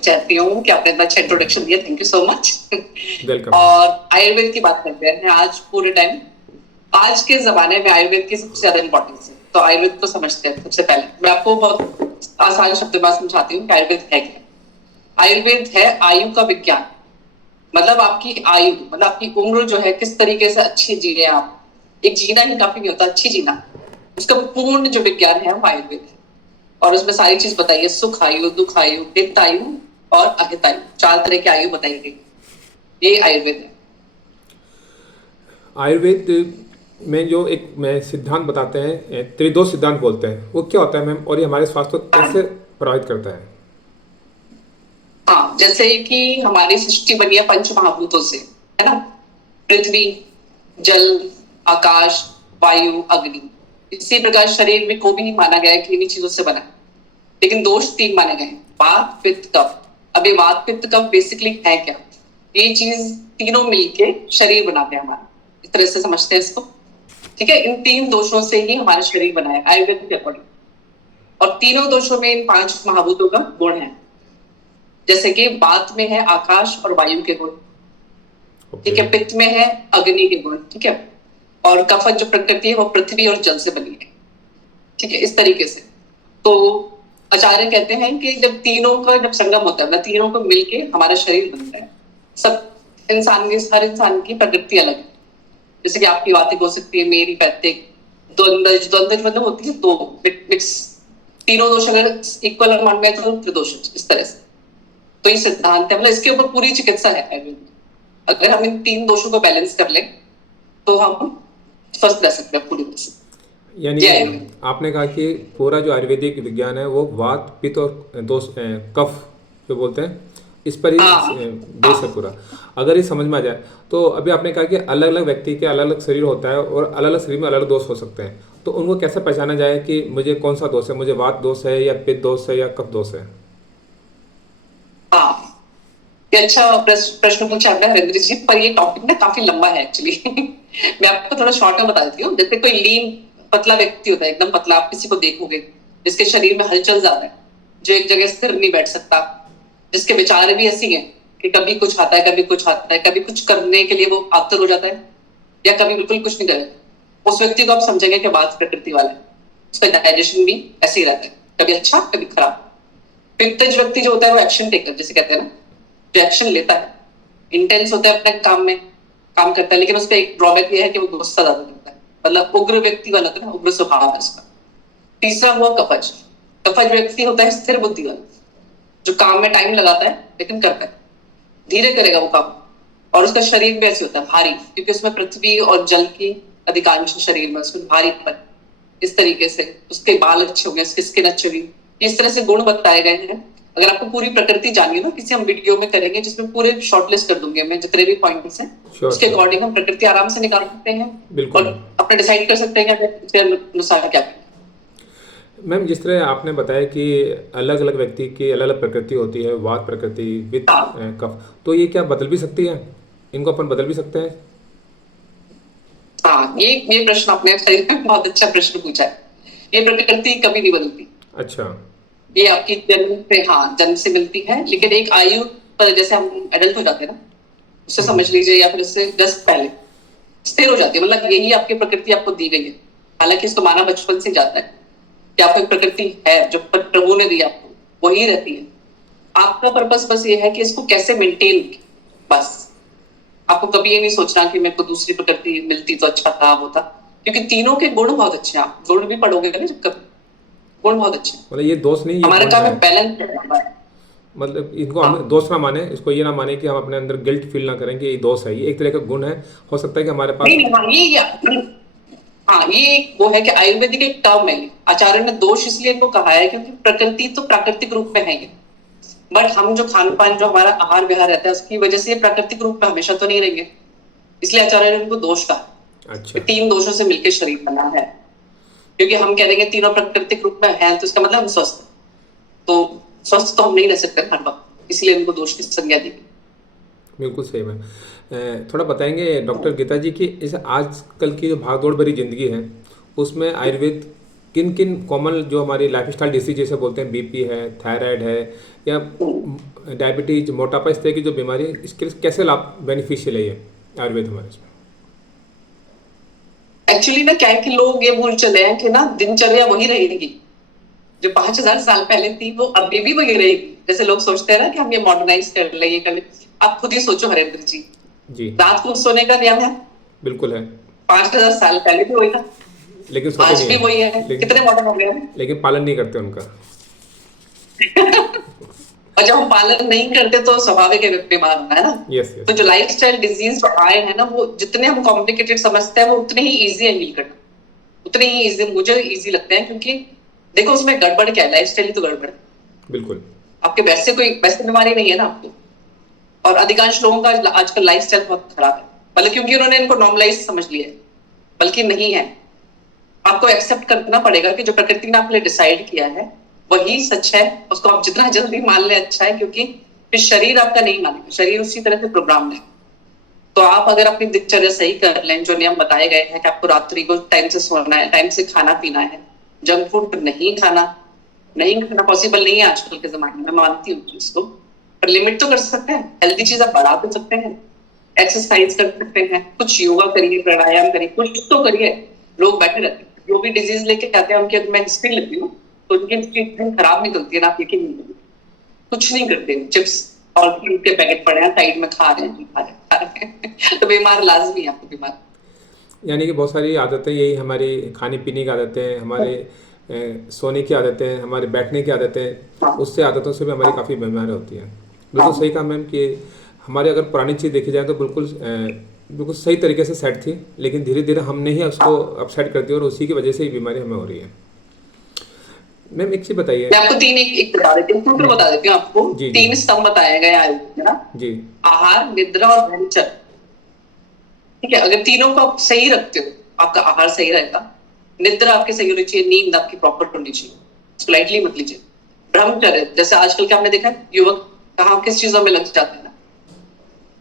चाहती हूँ कि आपने इतना अच्छा इंट्रोडक्शन दिया, thank you so much. Welcome. और आयुर्वेद की बात करते हैं आज पूरे टाइम। आज के जमाने में आयुर्वेद की सबसे ज्यादा इंपॉर्टेंस है, तो आयुर्वेद को समझते हैं। सबसे पहले मैं आपको बहुत आसान शब्दों में समझाती हूँ कि आयुर्वेद है क्या। आयुर्वेद है आयु का विज्ञान। मतलब आपकी आयु, मतलब आपकी उम्र जो है, किस तरीके से अच्छी जिए आप। एक जीना ही काफी नहीं होता, अच्छी जीना, उसका पूर्ण जो विज्ञान है वो आयुर्वेद है। और उसमें सारी चीज बताइए, सुख आयु, दुख आयु, हित आयु और अहित आयु, 4 तरह की आयु बताई गई। ये आयुर्वेद है। आयुर्वेद में जो एक में सिद्धांत बताते हैं, त्रिदोष सिद्धांत बोलते हैं, वो क्या होता है मैम, और ये हमारे स्वास्थ्य को कैसे प्रभावित करता है? हाँ, जैसे कि हमारी सृष्टि बनी है पंच महाभूतों से, है ना। पृथ्वी, जल, आकाश, वायु, अग्नि। इसी प्रकार शरीर में को भी माना गया है कि इन्हीं चीजों से बना है। लेकिन दोष 3 माने गए हैं, वात, पित्त, कफ। अब ये वात, पित्त, कफ बेसिकली है क्या? ये चीज तीनों मिलके शरीर बनाते हैं हमारा। इस तरह से समझते हैं इसको। ठीक है, इन 3 दोषों से ही हमारा शरीर बना है आयुर्वेद के अकॉर्डिंग। और तीनों दोषों में इन 5 महाभूतों का गुण है। जैसे कि वात में है आकाश और वायु के गुण। ठीक ओके। है, पित्त में है अग्नि के गुण। ठीक है, और कफन जो प्रकृति है वो पृथ्वी और जल से बनी है। ठीक है, इस तरीके से। तो आचार्य कहते हैं कि जब तीनों का जब संगम होता है, मतलब तीनों को मिलके हमारा शरीर बनता है। सब इंसान की, हर इंसान की प्रकृति अलग है। जैसे कि आपकी बातें हो सकती है, मेरी पैतृक, द्वंद्वज, द्वंद्वज मतलब होती है दो, मिक्स। तीनों दोष अगर इक्वल अमाउंट में है तो त्रिदोष, इस तरह से। तो ये सिद्धांत है, मतलब इसके ऊपर पूरी चिकित्सा है आयुर्वेद में। अगर हम इन 3 दोषों को बैलेंस कर लें तो हम स्वस्थ रह सकते हैं पूरी तरह से। यानी जय आयुर्वेद। आपने कहा कि पूरा जो आयुर्वेदिक विज्ञान है वो वात, पित्त और दोष, कफ जो बोलते हैं, इस पर ही हाँ बेस है हाँ पूरा। अगर ये समझ में आ जाए तो अभी आपने कहा कि अलग अलग व्यक्ति के अलग अलग शरीर होता है और अलग अलग शरीर में अलग अलग दोष हो सकते हैं, तो उनको कैसे पहचाना जाए कि मुझे कौन सा दोष है, मुझे वात दोष है या पित्त दोष है या कफ दोष है? हाँ, ये अच्छा प्रश्न पूछा आपने हरेंद्र जी, पर ये टॉपिक ना काफी लंबा है एक्चुअली। मैं आपको थोड़ा शॉर्ट में बता देती हूँ। जैसे कोई लीन पतला व्यक्ति होता है, एकदम पतला, आप किसी को देखोगे जिसके शरीर में हलचल ज्यादा है, जो एक जगह स्थिर नहीं बैठ सकता, जिसके विचार भी ऐसी हैं कि कभी कुछ आता है, कभी कुछ आता है, कभी कुछ करने के लिए वो आतुर हो जाता है, या कभी बिल्कुल कुछ नहीं करे, उस व्यक्ति को आप समझेंगे कि बात प्रकृति वाला है। उसका डाइजेशन भी ऐसे ही रहता है, कभी अच्छा कभी खराब। पित्तज व्यक्ति जो होता है वो एक्शन टेकर, जैसे कहते हैं ना, जो एक्शन लेता है, इंटेंस होता है अपने काम में, काम करता है, लेकिन उसका एक ड्रॉबैक ये है कि वो गुस्सा ज्यादा करता है। मतलब उग्र व्यक्ति वाला था ना, उग्र स्वभाव है उसका। तीसरा हुआ कफज। कफज व्यक्ति होता है स्थिर बुद्धि वाला, जो काम में टाइम लगाता है लेकिन करता है, धीरे करेगा वो काम। और उसका शरीर भी ऐसे होता है भारी, क्योंकि उसमें पृथ्वी और जल की अधिकांश शरीर में, उसमें भारी पर। इस तरीके से उसके बाल अच्छे हो गए, उसकी स्किन अच्छी हुई। इस तरह से गुण बताए गए हैं। अगर आपको पूरी प्रकृति जाननी है ना, किसी हम वीडियो में करेंगे जिसमें पूरे शॉर्टलिस्ट कर दूंगे मैं जितने भी पॉइंट्स हैं, श्योर उसके श्योर। अकॉर्डिंग हम प्रकृति आराम से निकाल सकते हैं। और बिल्कुल। अपने डिसाइड कर सकते हैं कि उसके अनुसार क्या करना मैम, जिस तरह आपने बताया कि अलग अलग व्यक्ति की अलग अलग प्रकृति होती है, वात प्रकृति, है। वित्त, हाँ कफ, तो ये क्या बदल भी सकती है? इनको अपन बदल भी सकते हैं? हाँ, ये प्रश्न आपने सही में बहुत अच्छा प्रश्न पूछा है। ये प्रकृति कभी नहीं बदलती। अच्छा। ये आपकी जन्म से, हाँ, जन्म से मिलती है, लेकिन एक आयु पर, जैसे हम एडल्ट हो जाते हैं ना, उससे हम्म। समझ लीजिए, या फिर उससे जस्ट पहले स्थिर हो जाती है। मतलब यही आपकी प्रकृति आपको दी गई है। हालांकि इसको माना बचपन से जाता है कि आपको एक प्रकृति है जो प्रभु ने दी आपको, वही रहती है। आपका पर्पस बस ये है कि इसको कैसे मेंटेन, बस। आपको कभी ये नहीं सोचना कि मेरे को दूसरी प्रकृति मिलती तो अच्छा था, होता। क्योंकि तीनों के गुण बहुत अच्छे हैं, आप गुण भी पढ़ोगे ना जब कभी, गुण बहुत अच्छे हैं। मतलब ये दोष नहीं, ये हमारा गुण काम है। है बैलेंस करना। मतलब इनको हम हाँ दोष ना माने, इसको ये ना माने कि हम अपने अंदर गिल्ट फील ना करें कि ये दोष है, ये एक तरह का गुण है। हो सकता है कि हमारे नहीं पास। नहीं, हाँ हाँ, ये एक वो है कि आयुर्वेदिक एक टर्म है ये। आचार्य ने दोष इसलिए इनको कहा है क्योंकि प्रकृति तो प्राकृतिक रूप में है ये, बट हम जो खान पान, जो हमारा आहार विहार रहता है, उसकी वजह से ये प्राकृतिक रूप में हमेशा तो नहीं रहेंगे। इसलिए आचार्य ने इनको दोष कहा कि अच्छा। 3 दोषों से मिलकर शरीर बना है। क्योंकि हम कह देंगे तीनों प्राकृतिक रूप में है, तो इसका मतलब हम स्वस्थ, तो स्वस्थ तो हम नहीं रह सकते हर वक्त, इसलिए इनको दोष की संज्ञा दी गई। बिल्कुल सही मैम। थोड़ा बताएंगे डॉक्टर गीता जी कि इस आजकल की जो भागदौड़ भरी जिंदगी है, उसमें आयुर्वेद किन किन कॉमन जो हमारी लाइफस्टाइल डिसीज जैसे बोलते हैं बीपी है, थायराइड है या डायबिटीज, मोटापा, इस तरह की जो बीमारी है, इसके लिए कैसे लाभ बेनिफिशियल है ये आयुर्वेद हमारे इसमें? एक्चुअली ना क्या है कि लोग ये भूल चले हैं कि ना दिनचर्या वही रहेगी जो 5,000 साल पहले थी, वो अभी भी वही रहेगी। जैसे लोग सोचते हैं ना कि हम ये मॉडर्नाइज कर ले, ये कर ले। आप खुद ही सोचो हरेंद्र जी, जी रात को सोने का नियम है, बिल्कुल है, 5,000 साल पहले भी वही था, लेकिन सोते आज नहीं भी वही है। है, कितने मॉडर्न हो गए हम। लेकिन पालन नहीं करते उनका। और जब हम पालन नहीं करते तो स्वाभाविक है बीमार होना, है ना। Yes yes. तो जो लाइफस्टाइल डिजीज जो आए हैं ना, वो जितने हम कॉम्प्लिकेटेड समझते हैं वो उतने ही इजी है डील करना, उतने ही इजी मुझे इजी लगते हैं। क्योंकि देखो उसमें गड़बड़ क्या है, लाइफस्टाइल ही तो गड़बड़ है। बिल्कुल। आपके वैसे बीमारी नहीं है ना आपको। और अधिकांश लोगों का आजकल लाइफस्टाइल बहुत खराब है, मतलब क्योंकि उन्होंने इनको नॉर्मलाइज समझ लिया है, बल्कि नहीं है। आपको एक्सेप्ट करना पड़ेगा कि जो प्रकृति ने आपके लिए डिसाइड किया है वही सच है। उसको आप जितना जल्दी मान ले अच्छा है, क्योंकि फिर शरीर आपका नहीं मानेगा, शरीर उसी तरह से प्रोग्राम है। तो आप अगर अपनी दिनचर्या सही कर लें, जो नियम बताए गए हैं कि आपको रात्रि को टाइम से सोना है, टाइम से खाना पीना है, जंक फूड नहीं खाना पॉसिबल नहीं है आजकल के जमाने में, मानती हूँ इसको, पर लिमिट तो कर सकते हैं। हेल्दी चीज आप बढ़ा तो सकते हैं, एक्सरसाइज कर सकते हैं, कुछ योगा करिए, प्राणायाम करिए, कुछ तो करिए। लोग बैठे रहते हैं, जो भी डिजीज लेके आते हैं, उनकी मैं हिस्ट्री लेती हूँ तो उनकी हिस्ट्री इतनी खराब निकलती है ना, आप यकीन नहीं करेंगे। कुछ नहीं करते, चिप्स और फ्रूट के पैकेट पड़े हैं साइड में, खा रहे हैं तो बीमार लाजमी है आपको बीमार। यानी कि बहुत सारी आदतें, यही हमारी खाने पीने की आदतें, हमारे सोने की आदतें, हमारे बैठने की आदतें, उससे आदतों से भी हमारी काफ़ी बीमारी होती हैं। बिल्कुल सही कहा मैम कि हमारी अगर पुरानी चीज़ देखी जाए तो बिल्कुल सही तरीके से सेट थी, लेकिन धीरे धीरे हमने ही उसको अपसेट कर दिया और उसी की वजह से ही बीमारी हमें हो रही है। मैम एक चीज़ बताइए। मैं आपको एक बता देती हूँ, सूत्र बता देती हूँ आपको। जी, 3 स्तंभ बताए गए आयुर्वेद में ना, जी आहार, निद्रा और ब्रह्मचर्य। ठीक है, अगर तीनों को आप सही रखते हो, आपका आहार सही रहेगा, निद्रा आपकी सही होनी चाहिए, नींद आपकी प्रॉपर होनी चाहिए, इसको लाइटली मत लीजिए। ब्रह्मचर्य, जैसे आजकल के आपने देखा है युवक कहाँ किस चीजों में लग जाते हैं ना,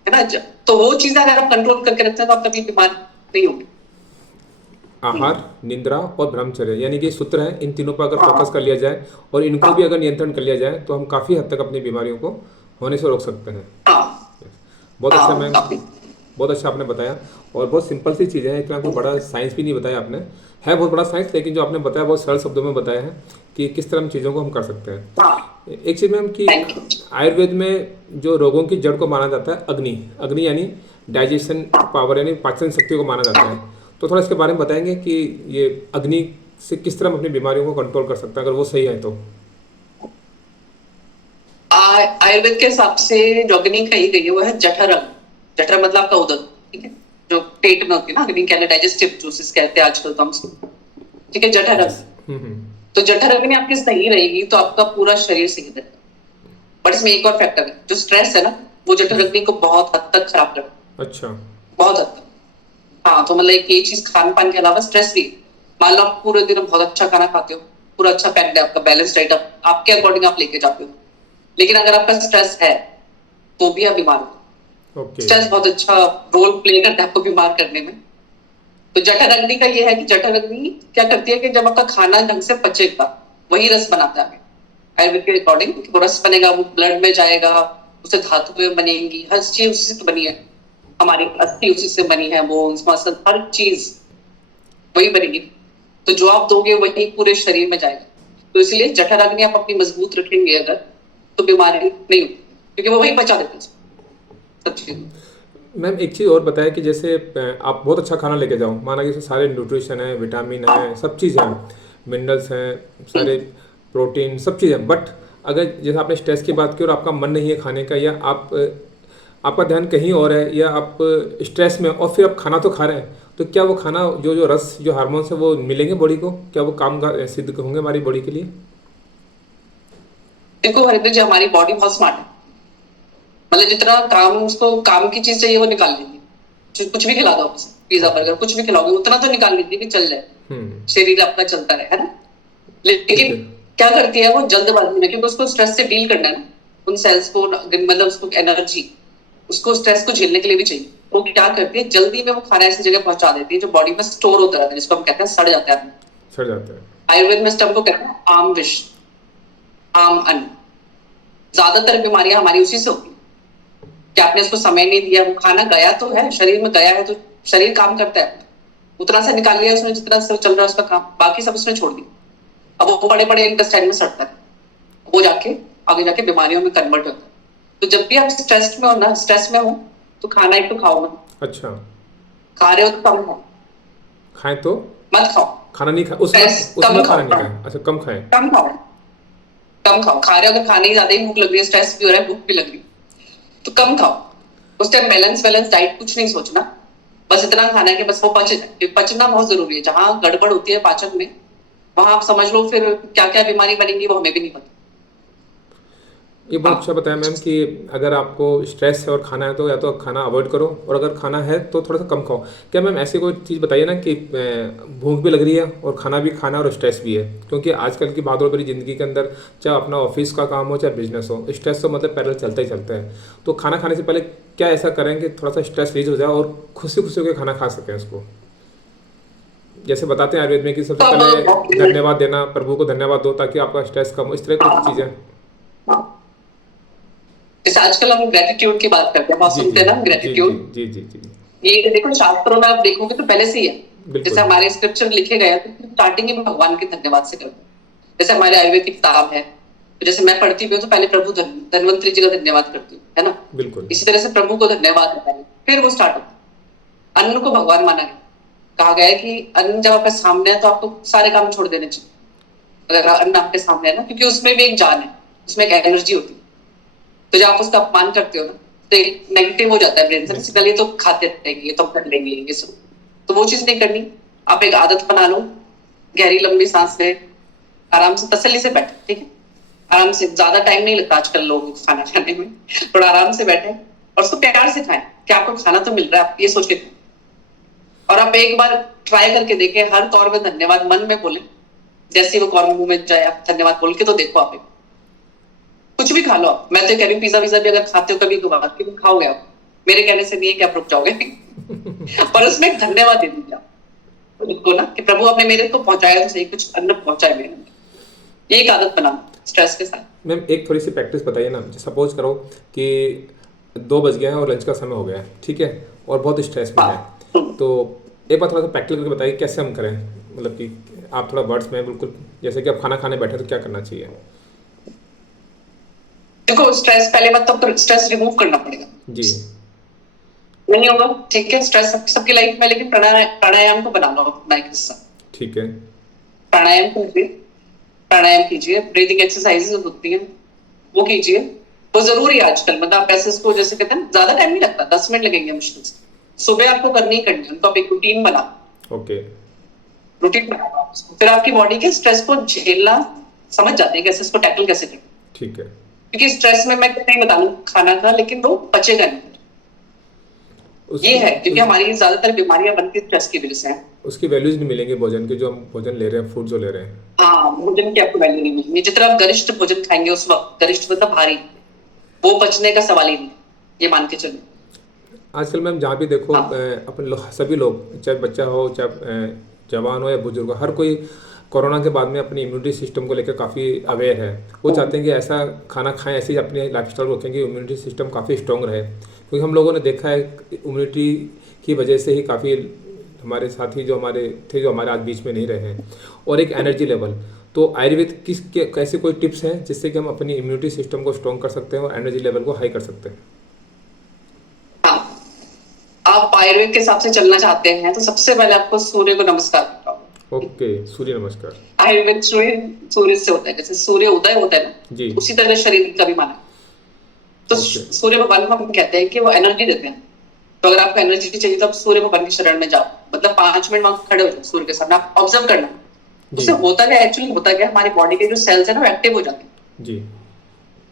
है ना। तो वो चीजें अगर आप कंट्रोल करके रखते हैं तो आप कभी बीमार नहीं होंगे। आहार, निद्रा और ब्रह्मचर्य, यानी कि सूत्र है, इन तीनों पर अगर फोकस कर लिया जाए और इनको भी अगर नियंत्रण कर लिया जाए तो हम काफ़ी हद तक अपनी बीमारियों को होने से रोक सकते हैं। बहुत अच्छा मैम, बहुत अच्छा आपने बताया और बहुत सिंपल सी चीज़ें हैं, इतना कोई बड़ा साइंस भी नहीं बताया आपने, है बहुत बड़ा साइंस, लेकिन जो आपने बताया बहुत सरल शब्दों में बताया है कि किस तरह हम चीज़ों को हम कर सकते हैं। एक चीज़ मैम कि आयुर्वेद में जो रोगों की जड़ को माना जाता है अग्नि यानी डाइजेशन पावर यानी पाचन शक्ति को माना जाता है, तो थोड़ा इसके बारे में बताएंगे कि ये अग्नि से किस तरह हम अपनी बीमारियों को कंट्रोल कर सकते हैं, अगर वो सही है तो। आयुर्वेद के हिसाब से जो अग्नि कही गई है वो है जठर अग्नि। जठर मतलब आपका उदर, ठीक है, जो पेट में होती है ना अग्नि, कहते हैं डाइजेस्टिव जूसेस कहते हैं आजकल तो हम, ठीक है, जठर अग्नि। तो जठर अग्नि आपकी सही रहेगी तो आपका पूरा शरीर सही रहेगा। बट इसमें एक और फैक्टर है, जो स्ट्रेस है ना, वो जठर अग्नि को बहुत हद तक खराब करता है। अच्छा, बहुत हद तक। हाँ, तो मतलब एक ये चीज खान पान के अलावा स्ट्रेस भी। मान लो आप पूरे दिन बहुत अच्छा खाना खाते हो, पूरा अच्छा पैक्ड है आपका, बैलेंस डाइट आपके अकॉर्डिंग आप लेके जाते हो, लेकिन अगर आपका स्ट्रेस है तो भी आप बीमार हो। स्ट्रेस बहुत अच्छा रोल प्ले करता है आपको बीमार करने में। तो जठर अग्नि का ये है कि जठर अग्नि क्या करती है कि जब आपका खाना ढंग से पचेगा, वही रस बनाता है आयुर्वेद के अकॉर्डिंग। वो रस बनेगा, वो ब्लड में जाएगा, उससे धातुएं बनेंगी, हर चीज उसी से बनी है, हमारी अस्थि उसी से बनी है, बोन्स मसल हर चीज वही बनेगी। तो जो आप दोगे वही पूरे शरीर में जाएगा। तो इसलिए जठर अग्नि आप अपनी मजबूत रखेंगे अगर, तो बीमारी नहीं होती, क्योंकि वो वही पचा देते हैं सब चीज। मैम एक चीज़ और बताया कि जैसे आप बहुत अच्छा खाना लेके जाओ, माना कि इसमें सारे न्यूट्रिशन है, विटामिन है, सब चीज़ है, मिनरल्स हैं, सारे प्रोटीन, सब चीज़ है, बट अगर जैसे आपने स्ट्रेस की बात की और आपका मन नहीं है खाने का, या आपका ध्यान कहीं और है, या आप स्ट्रेस में और फिर आप खाना तो खा रहे हैं, तो क्या वो खाना जो रस जो हार्मोन्स है वो मिलेंगे बॉडी को, क्या वो काम सिद्ध होंगे हमारी बॉडी के लिए? देखो हरिद्र जी, हमारी बॉडी बहुत स्मार्ट है, मतलब जितना काम उसको काम की चीज चाहिए वो निकाल लेगी। कुछ भी खिला दो, पिज्जा बर्गर कुछ भी खिलाओगे उतना तो निकाल लेगी कि चल जाए, शरीर अपना चलता रहे, है ना। लेकिन क्या करती है वो जल्दबाजी में, क्योंकि उसको स्ट्रेस से डील करना है ना, उन सेल्स को, मतलब उसको एनर्जी, उसको स्ट्रेस को झेलने के लिए भी चाहिए। वो क्या करती है, जल्दी में वो खाना ऐसी जगह पहुंचा देती है जो बॉडी में स्टोर होता रहता है, जिसको हम कहते हैं सड़ जाता है। आयुर्वेद में इस टर्म को कहते हैं आम विष, आम अन्न। ज्यादातर बीमारियां हमारी उसी से होती है कि आपने उसको समय नहीं दिया, वो खाना गया तो है, शरीर में गया है तो शरीर काम करता है, उतना सा निकाल लिया उसने जितना से चल रहा है उसका काम, बाकी सब उसने छोड़ दिया। अब वो बड़े बड़े इंटेस्टाइन में सड़ता है, वो जाके आगे जाके बीमारियों में कन्वर्ट होता है। तो जब भी आप स्ट्रेस में हो ना, स्ट्रेस में हो तो खाना एक तो खाओ मत, अच्छा, खा रहे हो तो कम खाओ, खाएं तो मत खाओ, खाना नहीं खा उस स्ट्रेस वक्त, उस कम वक्त खाना खाओ, नहीं खाएं, अच्छा कम खाएं। कम खाओ, कम खाओ। खा रहे हो, अगर खाने की ज्यादा ही भूख लग रही है, स्ट्रेस भी हो रहा है, भूख भी लग रही है, तो कम खाओ। उस टाइम बैलेंस डाइट कुछ नहीं सोचना, बस इतना खाना है कि बस वो पच जाए। पचना बहुत जरूरी है, जहां गड़बड़ होती है पाचन में वहां आप समझ लो फिर क्या क्या बीमारी बनेगी वो हमें भी नहीं पता। ये बहुत हाँ अच्छा बताया मैम कि अगर आपको स्ट्रेस है और खाना है तो या तो खाना अवॉइड करो, और अगर खाना है तो थोड़ा सा कम खाओ। क्या मैम ऐसी कोई चीज़ बताइए ना कि भूख भी लग रही है और खाना भी खाना है और स्ट्रेस भी है, क्योंकि आजकल की भागदौड़ भरी ज़िंदगी के अंदर चाहे अपना ऑफिस का काम हो चाहे बिजनेस हो, स्ट्रेस तो मतलब पैरेलल चलता ही चलता है। तो खाना खाने से पहले क्या ऐसा करें कि थोड़ा सा स्ट्रेस रिलीज हो जाए और खुशी खुशी होकर खाना खा सकें उसको? जैसे बताते हैं आयुर्वेद में कि सबसे तो पहले अब धन्यवाद देना, प्रभु को धन्यवाद दो ताकि आपका स्ट्रेस कम हो, इस तरह की कुछ चीज़ें। जैसे आजकल हम ग्रेटिट्यूड की बात करते हैं, बहुत जी जी सुनते हैं ना जी जी ग्रेटिट्यूड। जी जी जी ये देखो शास्त्रों में आप देखोगे तो पहले से ही है, जैसे बिल्कुल। हमारे स्क्रिप्चर लिखे गए हैं तो स्टार्टिंग में भगवान के धन्यवाद से करते हैं। जैसे हमारे आयुर्वेद की किताब है, तो जैसे मैं पढ़ती भी हूँ तो पहले प्रभु धन्वंतरी जी का धन्यवाद करती हूँ, है ना। बिल्कुल। इसी तरह से प्रभु को धन्यवाद है पहले, फिर वो स्टार्ट होता है। अन्न को भगवान माना गया, कहा गया है कि अन्न जब आपके सामने है तो आपको सारे काम छोड़ देने चाहिए, अगर अन्न आपके सामने है ना, क्योंकि उसमें भी एक जान है, उसमें एक एनर्जी होती है। तो जब आप उसका अपमान करते हो ना तो एक नेगेटिव हो जाता है ब्रेन से, नहीं, ये तो खाते रहेंगे, ये तो कर लेंगे, ये सब। तो वो चीज नहीं करनी। आप एक आदत बना लो, गहरी लंबी सांस ले, आराम से तसल्ली से बैठे, ठीक है, आराम से, ज्यादा टाइम नहीं लगता आजकल लोगों को खाना खाने में, थोड़ा आराम से बैठे और उसको प्यार से खाएं कि आपको खाना तो मिल रहा है, आप ये सोच के खाएं। और आप एक बार ट्राई करके देखें, हर तौर में धन्यवाद मन में बोले, जैसे ही वो कौर मुंह में जाए आप धन्यवाद बोल के तो देखो, आप कुछ भी खा लो आप। मैं तो कह रही हूँ पिज्जा विज्जा भी अगर खाते हो कभी कभार, क्योंकि खाओगे आप, मेरे कहने से नहीं है कि आप रुक जाओगे पर उसमें एक धन्यवाद दे दीजिए आप उनको ना, कि प्रभु आपने मेरे को पहुंचाया तो सही, कुछ अन्न पहुंचाए मेरे, ये एक आदत बना स्ट्रेस के साथ। मैम एक थोड़ी सी प्रैक्टिस बताइए ना। सपोज करो कि 2 बज गए हैं और लंच का समय हो गया है, ठीक है, और बहुत स्ट्रेस में है, हाँ तो एक बार थोड़ा सा प्रैक्टिकल करके बताइए कैसे हम करें, मतलब कि आप थोड़ा वर्ड्स में बिल्कुल, जैसे कि आप खाना खाने बैठे तो क्या करना चाहिए? देखो, स्ट्रेस पहले बात तो स्ट्रेस रिमूव करना पड़ेगा, जी नहीं होगा ठीक है, स्ट्रेस सबकी लाइफ में, लेकिन प्राणायाम को बना लो अपना एक हिस्सा। ठीक है। प्राणायाम कीजिए, प्राणायाम कीजिए, ब्रीदिंग एक्सरसाइजेस होती हैं वो कीजिए, वो जरूरी है आजकल। मतलब आप ऐसे इसको जैसे कहते हैं ज्यादा टाइम नहीं लगता, 10 मिनट लगेंगे मुश्किल से, सुबह आपको करनी ही करनी है, उनको आप एक रूटीन बना, ओके। रूटीन बनाओ आप उसको, फिर आपकी बॉडी के स्ट्रेस को झेलना समझ जाते हैं, कैसे इसको टैकल कैसे करना। ठीक है। क्योंकि स्ट्रेस में मैं नहीं बता दूं खाना का, लेकिन वो पचेगा नहीं। ये है क्योंकि हमारी ज्यादातर बीमारियां बनती स्ट्रेस की वजह से है। उसकी वैल्यूज नहीं मिलेंगे भोजन की, जो हम भोजन ले रहे हैं, फूड जो ले रहे हैं। हाँ, भोजन की आपको वैल्यू नहीं मिलेगी, जितना आप गरिष्ठ भोजन खाएंगे उस वक्त, गरिष्ठ मतलब भारी, वो पचने का सवाल ही नहीं, ये मान के चलो। आजकल मैम जहाँ भी देखो हाँ अपने सभी लोग, चाहे बच्चा हो चाहे जवान हो या बुजुर्ग हो, हर कोई कोरोना के बाद में अपनी इम्यूनिटी सिस्टम को लेकर काफ़ी अवेयर है। वो चाहते हैं कि ऐसा खाना खाएं, ऐसी अपनी लाइफस्टाइल रखें कि इम्यूनिटी सिस्टम काफ़ी स्ट्रॉन्ग रहे, क्योंकि हम लोगों ने देखा है इम्यूनिटी की वजह से ही काफ़ी हमारे साथी जो हमारे थे, जो हमारे आज बीच में नहीं रहे हैं, और एक एनर्जी लेवल। तो आयुर्वेद कैसे कोई टिप्स हैं जिससे कि हम अपनी इम्यूनिटी सिस्टम को स्ट्रॉन्ग कर सकते हैं और एनर्जी लेवल को हाई कर सकते हैं? हाँ, आप आयुर्वेद के हिसाब से चलना चाहते हैं तो सबसे पहले आपको सूर्य को नमस्कार करना होगा। ओके, सूर्य नमस्कार। आयुर्वेद सूर्य से होता है, जैसे सूर्य उदय होता है ना, जी। उसी तरह शरीर का भी माना है। तो ओके। सूर्य भगवान को हम कहते हैं कि वो एनर्जी देते हैं। तो अगर आपको एनर्जी चाहिए तो आप सूर्य भगवान की शरण में जाओ, मतलब 5 मिनट वहां खड़े हो जाओ सूर्य के सामने, आप ऑब्जर्व करना। जी उससे होता क्या, एक्चुअली होता क्या, हमारी बॉडी के जो सेल्स है ना वो एक्टिव हो जाते हैं, जी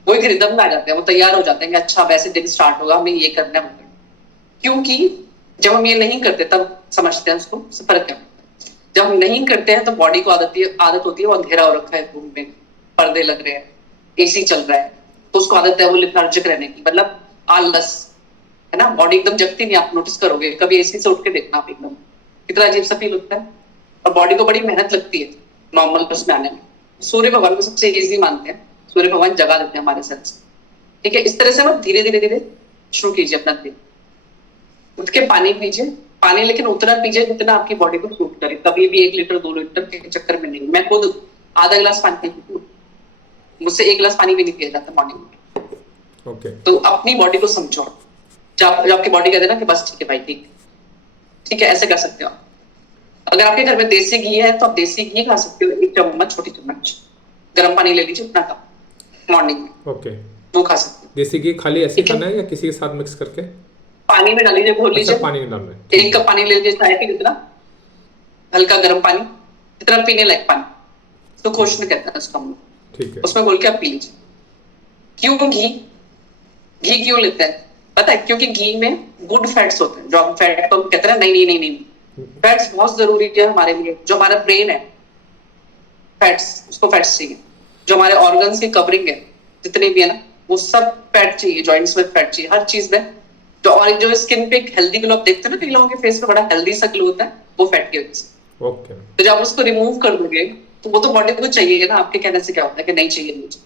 वो एक रिदम में आ जाते हैं, वो तैयार हो जाते हैं कि अच्छा वैसे दिन स्टार्ट होगा, हमें ये करना है वो करना है। क्योंकि जब हम ये नहीं करते तब समझते हैं उसको फर्क क्या होता है। जब हम नहीं करते हैं तो बॉडी को आदत होती है, वो अंधेरा हो रखा है रूम में, पर्दे लग रहे हैं, एसी चल रहा है, तो उसको आदत है वो लिथार्जिक रहने की, मतलब आलस, है ना। बॉडी एकदम जगती नहीं, आप नोटिस करोगे, कभी एसी से उठ के देखना आप, एकदम कितना अजीब सा फील होता है, और बॉडी को बड़ी मेहनत लगती है। नॉर्मल उसमें आने में। सूर्य भगवान को सबसे इजी मानते हैं, सूर्य भगवान जगा देते हैं हमारे सेल से। ठीक है, इस तरह से आप धीरे धीरे धीरे शुरू कीजिए अपना दिन। उठ के पानी पीजिए, पानी लेकिन उतना पीजिए जितना आपकी बॉडी को सूट करे। कभी भी 1 लीटर 2 लीटर के चक्कर में नहीं। मैं खुद आधा गिलास पानी पीती हूँ, मुझसे 1 गिलास पानी भी नहीं पिया जाता मॉर्निंग में। ओके तो अपनी बॉडी को समझो। जब आपकी बॉडी कहते हैं ना कि बस ठीक है भाई, ठीक है, ऐसे कर सकते हो। अगर आपके घर में देसी घी है तो आप देसी घी खा सकते हो, 1 चम्मच, छोटी चम्मच गर्म पानी ले लीजिए उतना कप मॉर्निंग में, ओके। वो खा सकते हो। देसी घी खाली ऐसे ठीक है। खाना है या किसी के साथ मिक्स करके? पानी में डाल लीजिए, घोल अच्छा, लीजिए। पानी में डालना है। 1 कप पानी ले लीजिए, चाय के जितना, हल्का गर्म पानी, जितना पीने लायक पानी, तो खोशने कहते हैं उसका हम लोग। ठीक है। उसमें घोल के आप पी लीजिए। क्यों घी? घी क्यों लेते हैं पता है? क्योंकि घी में गुड फैट्स होते हैं। जो हम फैट को कहते हैं ना, नहीं नहीं नहीं नहीं, फैट्स बहुत जरूरी है हमारे लिए। जो हमारा ब्रेन है, फैट्स, उसको फैट्स चाहिए। जो हमारे ऑर्गन्स की कवरिंग है जितने भी है ना, वो सब फैट चाहिए। जॉइंट्स में फैट चाहिए, हर चीज में। जो स्किन पे एक हेल्दी ग्लो आप देखते हो ना, कई लोगों के फेस पे बड़ा हेल्दी सा ग्लो होता है, वो फैट की वजह से। ओके। तो जब आप उसको रिमूव कर दोगे तो वो तो बॉडी को चाहिए ना। आपके कहने से क्या होता है कि नहीं चाहिए मुझे,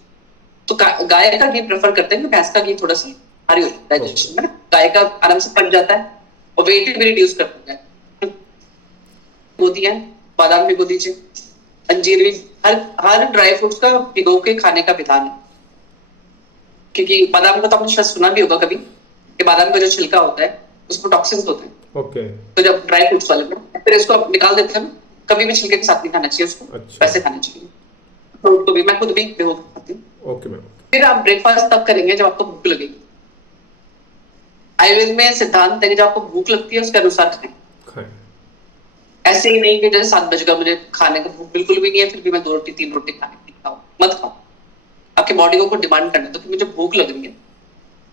तो गाय का घी प्रेफर करते हैं कि भैंस का घी थोड़ा सा भारी होता है डाइजेशन में ना। गाय का आराम से पच जाता है और वेट भी रिड्यूस करता है। गोदी है, बादाम भिगो दीजिए, अंजीर भी। हर ड्राई फ्रूट्स का भिगो के खाने का विधान है। क्योंकि बादाम को तो आपने शायद सुना भी होगा कभी कि बादाम का जो छिलका होता है उसमें टॉक्सिन्स होते हैं। ओके। तो जब ड्राई फ्रूट्स वाले में फिर इसको आप निकाल देते हैं, कभी भी छिलके के साथ नहीं खाना चाहिए उसको। अच्छा। वैसे खाना चाहिए। फ्रूट को भी मैं खुद भी भिगो के खाती हूँ। Okay ma'am. फिर आप ब्रेकफास्ट तब करेंगे जब आपको भूख लगेगी। आयुर्वेद में सिद्धांत है कि जब आपको भूख लगती है उसके अनुसार खाएं। खाएं। ऐसे ही नहीं कि जैसे 7 बजे का मुझे खाने का भूख बिल्कुल भी नहीं है, फिर भी मैं 2 रोटी 3 रोटी खाने खाओ, मत खाओ। आपकी बॉडी को डिमांड करना तो कि मुझे भूख लग रही है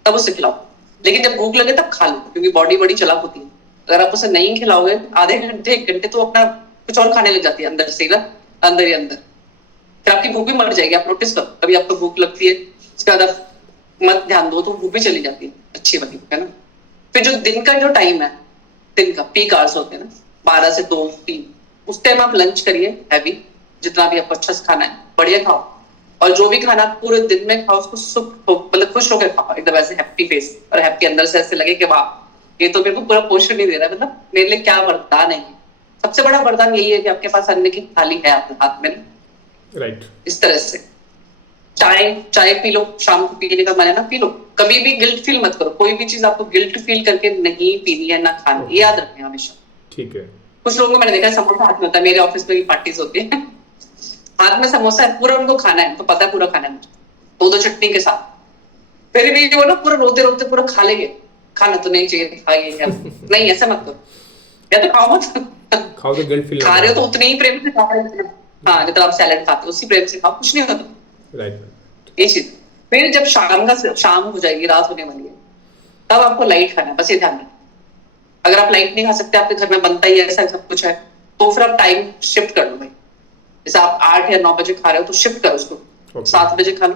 तब उसे खिलाओ। लेकिन जब भूख लगे तब खा लो, क्योंकि बॉडी बड़ी चालाक होती है। अगर आप उसे नहीं खिलाओगे आधे घंटे 1 घंटे, तो अपना कुछ और खाने लग जाती है अंदर से ना, अंदर ही अंदर। फिर आपकी भूख भी मर जाएगी। आप नोटिस करो, कभी आपको भूख लगती है उसके बाद आप मत ध्यान दो तो भूख भी चली जाती है अच्छी वाली, है ना। फिर जो दिन का जो टाइम है, दिन का पीक आवर्स होते हैं ना, 12 से 2 3, उस टाइम आप लंच करिए हैवी। जितना भी आपको अच्छा से खाना है बढ़िया खाओ, और जो भी खाना पूरे दिन में खाओ उसको सुख मतलब खुश होकर खाओ, एकदम ऐसे हैप्पी फेस और हैप्पी अंदर से ऐसे लगे कि वाह ये तो मेरे को पूरा पोषण नहीं दे रहा है, मतलब मेरे लिए क्या वरदान है। सबसे बड़ा वरदान यही है कि आपके पास अन्न की थाली है आपके हाथ में। राइट। इस तरह से चाय पी लो, शाम को पीने का मन है ना पी लो। कभी भी गिल्ट फील मत करो। कोई भी चीज आपको गिल्ट फील करके नहीं पीनी है ना खानी, ये याद रखें हमेशा। ठीक है। कुछ लोगों को मैंने देखा है समोसा हाथ में होता है, मेरे ऑफिस में भी पार्टीज होती है, हाथ में समोसा है, पूरा उनको खाना है, तो पता है पूरा खाना है मुझे, 2 चटनी के साथ। फिर भी वो ना पूरा रोते रोते पूरा खा लेंगे। खाना तो नहीं चाहिए, खाइए नहीं, ऐसा मत करो, या तो खाओ मत। खाओ तो गिल्ट फील खा रहे हो तो उतने ही प्रेम से खा रहे हो। हाँ, जितना आप सैलेड खाते हो उसी प्रेम से खाओ, कुछ नहीं होता। राइट। ये चीज। फिर जब शाम हो जाएगी, रात होने वाली है, तब आपको लाइट खाना है, बस ये ध्यान रखना। अगर आप लाइट नहीं खा सकते, आपके घर में बनता ही ऐसा सब कुछ है, तो फिर आप टाइम शिफ्ट कर लो भाई। जैसे आप 8 या 9 बजे खा रहे हो तो शिफ्ट करो उसको, 7 बजे खा लो,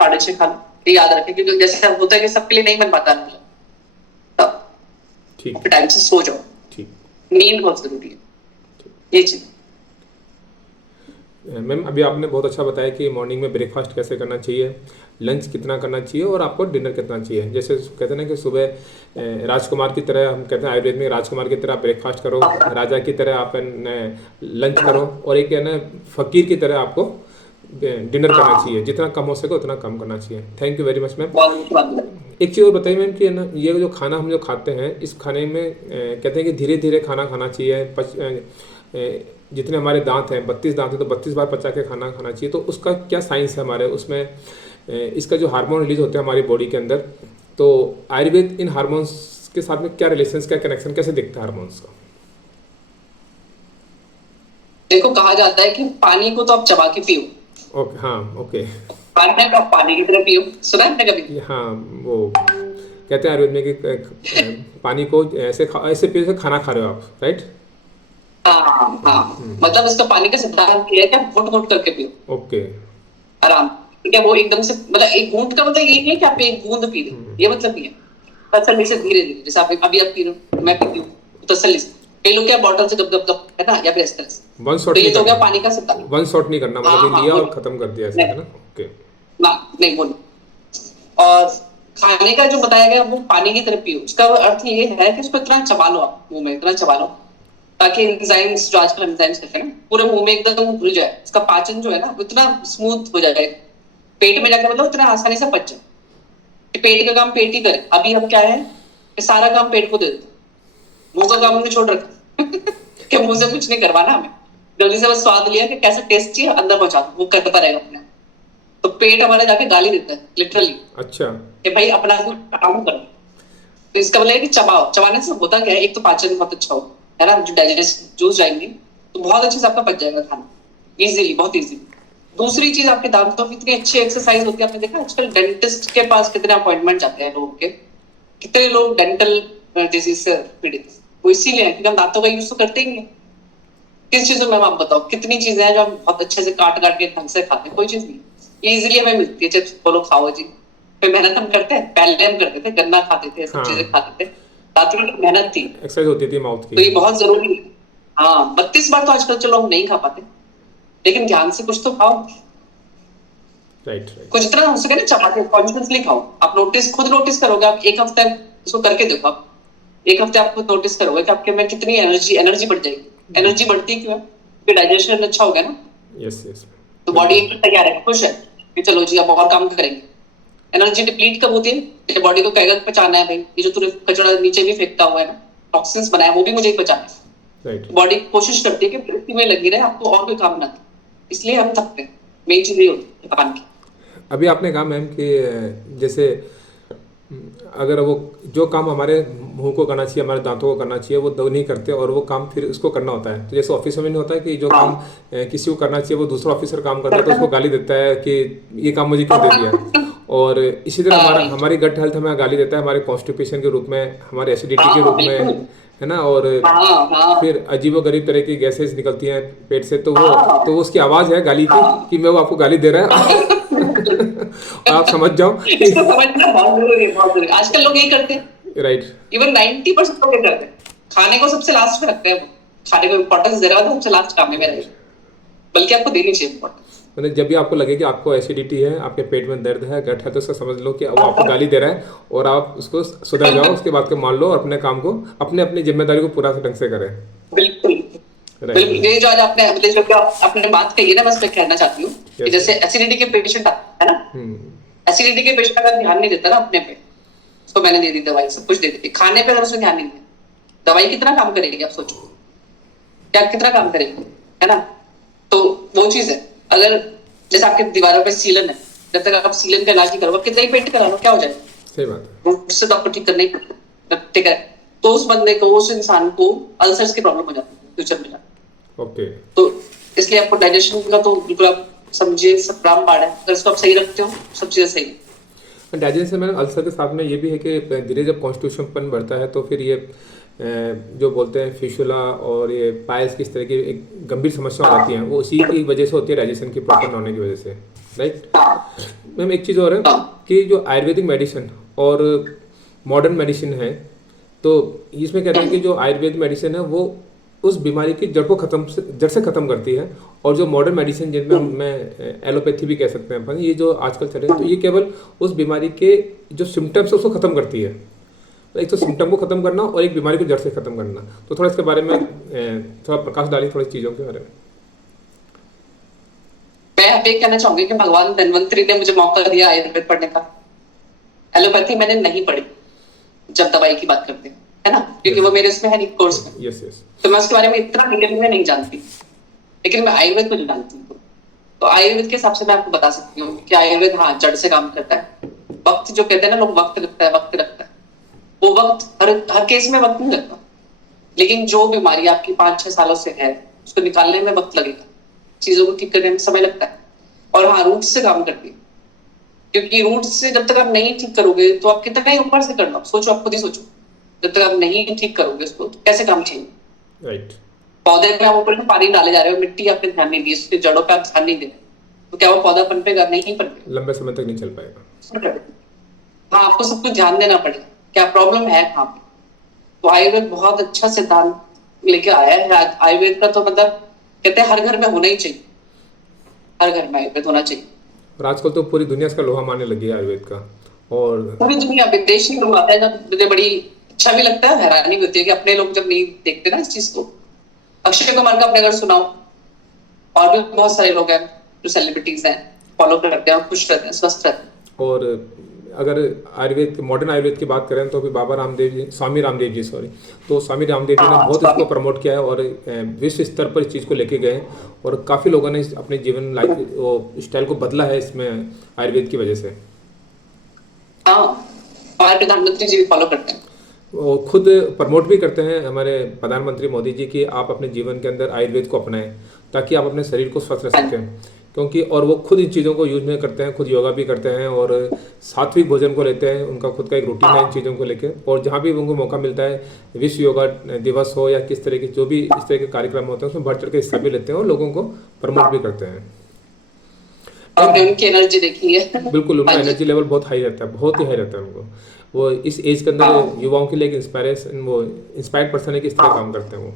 6:30 खा लो। ये याद रखें, क्योंकि जैसे होता है कि सबके लिए नहीं बन पाता, तब ठीक। टाइम से सो जाओ। ठीक। नींद बहुत जरूरी है, ये चीज। मैम अभी आपने बहुत अच्छा बताया कि मॉर्निंग में ब्रेकफास्ट कैसे करना चाहिए, लंच कितना करना चाहिए और आपको डिनर कितना चाहिए। जैसे कहते हैं ना कि सुबह राजकुमार की तरह, हम कहते हैं आयुर्वेद में राजकुमार की तरह ब्रेकफास्ट करो, राजा की तरह आप लंच करो, और एक है ना फकीर की तरह आपको डिनर करना चाहिए। जितना कम हो सके उतना कम करना चाहिए। Thank you very much ma'am. एक चीज़ और बताइए मैम कि ना ये जो खाना हम जो खाते हैं, इस खाने में कहते हैं कि धीरे धीरे खाना खाना चाहिए। जितने हमारे दांत हैं, 32 दांत हैं, तो 32 बार पचा के खाना खाना चाहिए। तो उसका क्या साइंस है हमारे उसमें? इसका जो हार्मोन रिलीज होते हैं हमारी बॉडी के अंदर, तो आयुर्वेद इन हार्मोन्स के साथ में क्या रिलेशन, क्या कनेक्शन कैसे दिखता है हार्मोन्स का? देखो, कहा जाता है कि पानी को तो आप चबा के पियो। ओके, हाँ, ओके। पानी की तरह पियो, सुना है कभी? हाँ, वो कहते हैं आयुर्वेद में कि पानी को ऐसे पियो जैसे खाना खा रहे हो आप, राइट? हाँ, मतलब इसका पानी का सिद्धांत ये है कि आप घुट घुट करके पियो। ओके। आराम, ठीक है। वो एकदम से मतलब एक घूंट का मतलब ये नहीं है कि आप एक बूंद पी रहे, ये मतलब नहीं है। तसल्ली से धीरे धीरे, जैसे आप अभी आप पी रहे हो, मैं पीती हूँ तसल्ली से, कई लोग क्या बॉटल से गप गप गप है ना, या फिर इस तरह से। वन शॉट तो ये नहीं तो हो गया करना, पानी का सिद्धांत। वन शॉट नहीं करना, मतलब हाँ ये हाँ लिया वो और खत्म कर दिया ऐसे, है नहीं ना? ओके। ना, नहीं वो नहीं। और खाने का जो बताया गया वो पानी की तरह पियो, उसका अर्थ ये है कि उसको इतना चबा लो, आप मुंह में इतना चबा लो ताकि एंजाइम्स, जो आजकल एंजाइम्स कहते हैं ना, पूरे मुंह में एकदम घुल जाए, उसका पाचन जो है ना वो इतना स्मूथ हो जाए, पेट में जाकर मतलब इतना आसानी से पच जाए कि पेट का काम पेट ही करे। अभी हम क्या है कि सारा काम पेट को दे देते, मुंह का काम हमने छोड़ रखा कि मुंह से कुछ नहीं करवाना हमें, जल्दी से बस स्वाद लिया कि कैसा टेस्टी है अंदर पहुंचा दो, वो करता रहेगा अपने आप। तो पेट हमारा जाके गाली देता है लिटरली अच्छा। कि भाई अपना कुछ काम करो। तो इसका मतलब है कि चबाओ, चबाने से होता क्या है, एक तो पाचन बहुत अच्छा हो, है ना, जो डाइजेस्ट जूस जाएंगे तो बहुत अच्छे से आपका पच जाएगा खाना, इजीली, बहुत इजीली। दूसरी चीज, आपके दांतों की इतनी अच्छी एक्सरसाइज होती है, आपने देखा आजकल डेंटिस्ट के पास कितने अपॉइंटमेंट जाते हैं लोगों के, कितने लोग डेंटल डिजीज से पीड़ित, वो इसीलिए है क्योंकि हम दांतों का यूज तो करते ही नहीं। किस चीजों में आप बताओ, कितनी चीजें हैं जो हम बहुत अच्छे से काट काट के ढंग से खाते हैं, कोई चीज नहीं इजीली हमें मिलती है। चिप्स बोलो खाओ जी, फिर मेहनत हम करते हैं, पहले हम करते थे, गन्ना खाते थे, सब चीजें हाँ, खाते थे, दांतों में मेहनत थी, एक्सरसाइज होती थी माउथ तो की। ये बहुत जरूरी है। हाँ 32 बार तो आजकल चलो हम नहीं खा पाते, लेकिन ध्यान से कुछ तो खाओ, राइट राइट। कुछ जितना हो सके ना चबा के कॉन्शियसली खाओ। आप नोटिस, खुद नोटिस करोगे, आप एक हफ्ते इसको करके देखो, आप एक हफ्ते आप खुद नोटिस करोगे कि आपके में कितनी एनर्जी एनर्जी बढ़ जाएगी। एनर्जी बढ़ती क्यों है, क्योंकि डाइजेशन अच्छा हो गया ना, यस यस, तो बॉडी बिल्कुल। एकदम तैयार है, खुश है कि चलो जी अब और काम करेंगे। एनर्जी डिप्लीट कब होती है, बॉडी को कहेगा पचाना है भाई, ये जो तूने कचरा नीचे भी फेंकता हुआ है ना, टॉक्सिन्स बनाया वो भी मुझे ही पचाना है। राइट। बॉडी कोशिश करती है कि प्रकृति में लगी रहे, आपको और कोई काम ना दे, इसलिए हम थकते हैं। मेन चीज ये होती है थकान की। अभी आपने कहा मैम कि जैसे अगर वो जो काम हमारे मुंह को करना चाहिए, हमारे दांतों को करना चाहिए, वो दो नहीं करते और वो काम फिर उसको करना होता है। तो जैसे ऑफिस में नहीं होता है कि जो काम किसी को करना चाहिए वो दूसरा ऑफिसर काम करता है तो उसको गाली देता है कि ये काम मुझे क्यों दे दिया। और इसी तरह हमारी गट हेल्थ हमें गाली देता है, हमारे कॉन्स्टिपेशन के रूप में, हमारे एसिडिटी के हाँ रूप में, बिल्कुल। है ना। और हाँ हाँ फिर अजीबो गरीब तरह की गैसेस निकलती हैं पेट से, हाँ तो वो उसकी आवाज़ है गाली की हाँ कि मैं वो आपको गाली दे रहा है। आप समझ जाओ कि इसको समझना बहुत जरूरी है, बहुत जरूरी। आजकल लोग यही करते हैं, राइट। इवन 90% लोग ये करते हैं, खाने को सबसे लास्ट में रखते हैं। वो खाने को इम्पोर्टेंस दे रहा हो तो सबसे लास्ट काम में रहेगा, बल्कि आपको देनी चाहिए इम्पोर्टेंस। मतलब जब भी आपको लगे कि आपको एसिडिटी है, आपके पेट में दर्द है, गट है, तो उसका समझ लो कि वो आपको गाली दे रहा है और आप उसको सुधर जाओ, उसके बाद के मान लो और अपने काम को, अपने अपनी जिम्मेदारी को पूरा ढंग से करें। बिल्कुल राइट बिल्कुल। राइट। ये जो आज आपने मतलब जो आपने बात कही है ना, मैं उस पर कहना चाहती हूँ कि यस जैसे यस। एसिडिटी के पेशेंट है ना, एसिडिटी के पेशेंट अगर ध्यान नहीं देता ना अपने पे, उसको मैंने दे दी दवाई, सब कुछ दे दी, खाने पे अगर उसने ध्यान नहीं दिया, दवाई कितना काम करेगी आप सोचो, क्या कितना काम करेगी, है ना। तो वो चीज है, अगर जैसे आपके दीवारों पे सीलन है, जब तक आप सीलन का इलाज नहीं करोगे, कितना ही पेंट करा लो क्या हो जाएगा, सही बात है। उससे तो आपको ठीक करना ही, ठीक है। तो उस बंदे को, उस इंसान को अल्सर्स की प्रॉब्लम हो जाती है फ्यूचर में जाकर। ओके। तो इसलिए आपको डाइजेशन का तो बिल्कुल आप समझिए सब रामबाण है, अगर इसको आप सही रखते हो सब चीजें सही है। डाइजेशन में अल्सर के साथ में ये भी है कि धीरे जब कॉन्स्टिट्यूशन बढ़ता है तो फिर ये जो बोलते हैं फिशुला और ये पाइल्स की इस तरह की एक गंभीर समस्या हो जाती हैं, वो उसी की वजह से होती है, डाइजेशन की प्रॉपर ना होने की वजह से। Right ma'am. एक चीज़ और है कि जो आयुर्वेदिक मेडिसिन और मॉडर्न मेडिसिन है, तो इसमें कहते हैं कि जो आयुर्वेद मेडिसिन है वो उस बीमारी की जड़ से ख़त्म करती है, और जो मॉडर्न मेडिसिन जिनमें मैं एलोपैथी भी कह सकते हैं अपन, ये जो आजकल चले तो ये केवल उस बीमारी के जो सिम्टम्स है उसको ख़त्म करती है। एक तो सिम्टम को ख़त्म करना और एक बीमारी को जड़ से ख़त्म करना। तो थोड़ा इसके बारे में थोड़ा प्रकाश डालिए, थोड़ी चीज़ों के बारे में। मैं ये कहना चाहूंगी कि भगवान धन्वंतरी ने मुझे मौका दिया आयुर्वेद पढ़ने का। एलोपैथी मैंने नहीं पढ़ी जब दवाई की बात करते हैं, है ना, क्योंकि वो मेरे इसमें है नहीं कोर्स में, यस यस। तो मैं उसके बारे में इतना डिटेल में नहीं जानती, लेकिन मैं आयुर्वेद को जानती हूँ। तो आयुर्वेद के हिसाब से मैं आपको बता सकती हूँ कि आयुर्वेद हाँ जड़ से काम करता है। वक्त जो कहते हैं ना लोग, वक्त लगता है, वक्त लगता है, वो वक्त हर केस में वक्त नहीं लगता, लेकिन जो बीमारी आपकी 5-6 सालों से है उसको निकालने में वक्त लगेगा, चीजों को ठीक करने में समय लगता है। और हाँ रूट से काम करती है, क्योंकि रूट से जब तक आप नहीं ठीक करोगे तो आप कितना ही ऊपर से कर लो, सोचो, आप खुद ही सोचो, जब तक आप नहीं ठीक करोगे उसको तो कैसे काम चलेगा। राइट। पौधे में आप ऊपर से पानी डाले जा रहे हो, मिट्टी आपने ध्यान नहीं दी, उसके जड़ों पे आप ध्यान नहीं दे रहे, तो क्या वो पौधा पनपेगा? नहीं पनपेगा, लंबे समय तक नहीं चल पाएगा। हाँ आपको सब कुछ ध्यान देना पड़ेगा, क्या प्रॉब्लम है कहाँ पे। तो आयुर्वेद बहुत अच्छा सिद्धांत लेके आया है आयुर्वेद का, तो मतलब कहते हैं हर घर में होना ही चाहिए, हर घर में आयुर्वेद होना चाहिए। और आजकल तो पूरी दुनिया इसका लोहा मानने लगी है आयुर्वेद का। और पूरी दुनिया विदेशी लोग आते हैं, जब मुझे बड़ी अच्छा भी लगता है, हैरानी भी होती है कि अपने लोग जब नहीं देखते ना इस चीज को। अक्षय कुमार का अपने घर सुनाओ, और भी बहुत सारे लोग हैं जो सेलिब्रिटीज हैं, फॉलो करते हैं, खुश रहते हैं, स्वस्थ रहते हैं। और अगर आयुर्वेद मॉडर्न आयुर्वेद की बात करें तो अभी बाबा रामदेव जी, स्वामी रामदेव जी सॉरी, तो स्वामी रामदेव जी ने हाँ, बहुत स्वामी। इसको प्रमोट किया है और विश्व स्तर पर इस चीज़ को लेके गए हैं। और काफ़ी लोगों ने अपने जीवन लाइफ स्टाइल को बदला है इसमें आयुर्वेद की वजह से। हाँ, हमारे प्रधानमंत्री जी भी फॉलो करते हैं। वो खुद प्रमोट भी करते हैं हमारे प्रधानमंत्री मोदी जी कि आप अपने जीवन के अंदर आयुर्वेद को अपनाएं ताकि आप अपने शरीर को स्वस्थ रख हाँ सकें। क्योंकि और वो खुद इन चीज़ों को यूज में करते हैं, खुद योगा भी करते हैं और सात्विक भोजन को लेते हैं। उनका खुद का एक रूटीन है इन चीज़ों को लेकर। और जहाँ भी उनको मौका मिलता है, विश्व योगा दिवस हो या किस तरह के जो भी इस तरह के कार्यक्रम होते हैं, उसमें बढ़ चढ़ के हिस्सा भी लेते हैं और लोगों को प्रमोट भी करते हैं। आपने उनकी एनर्जी देखी है। बिल्कुल, उनका हाँ जी। एनर्जी लेवल बहुत हाई रहता है, बहुत ही हाई रहता है उनको। वो इस एज के अंदर युवाओं के लिए एक इंस्पायरेशन, वो इंस्पायर्ड पर्सन है कि इस तरह काम करते हैं वो।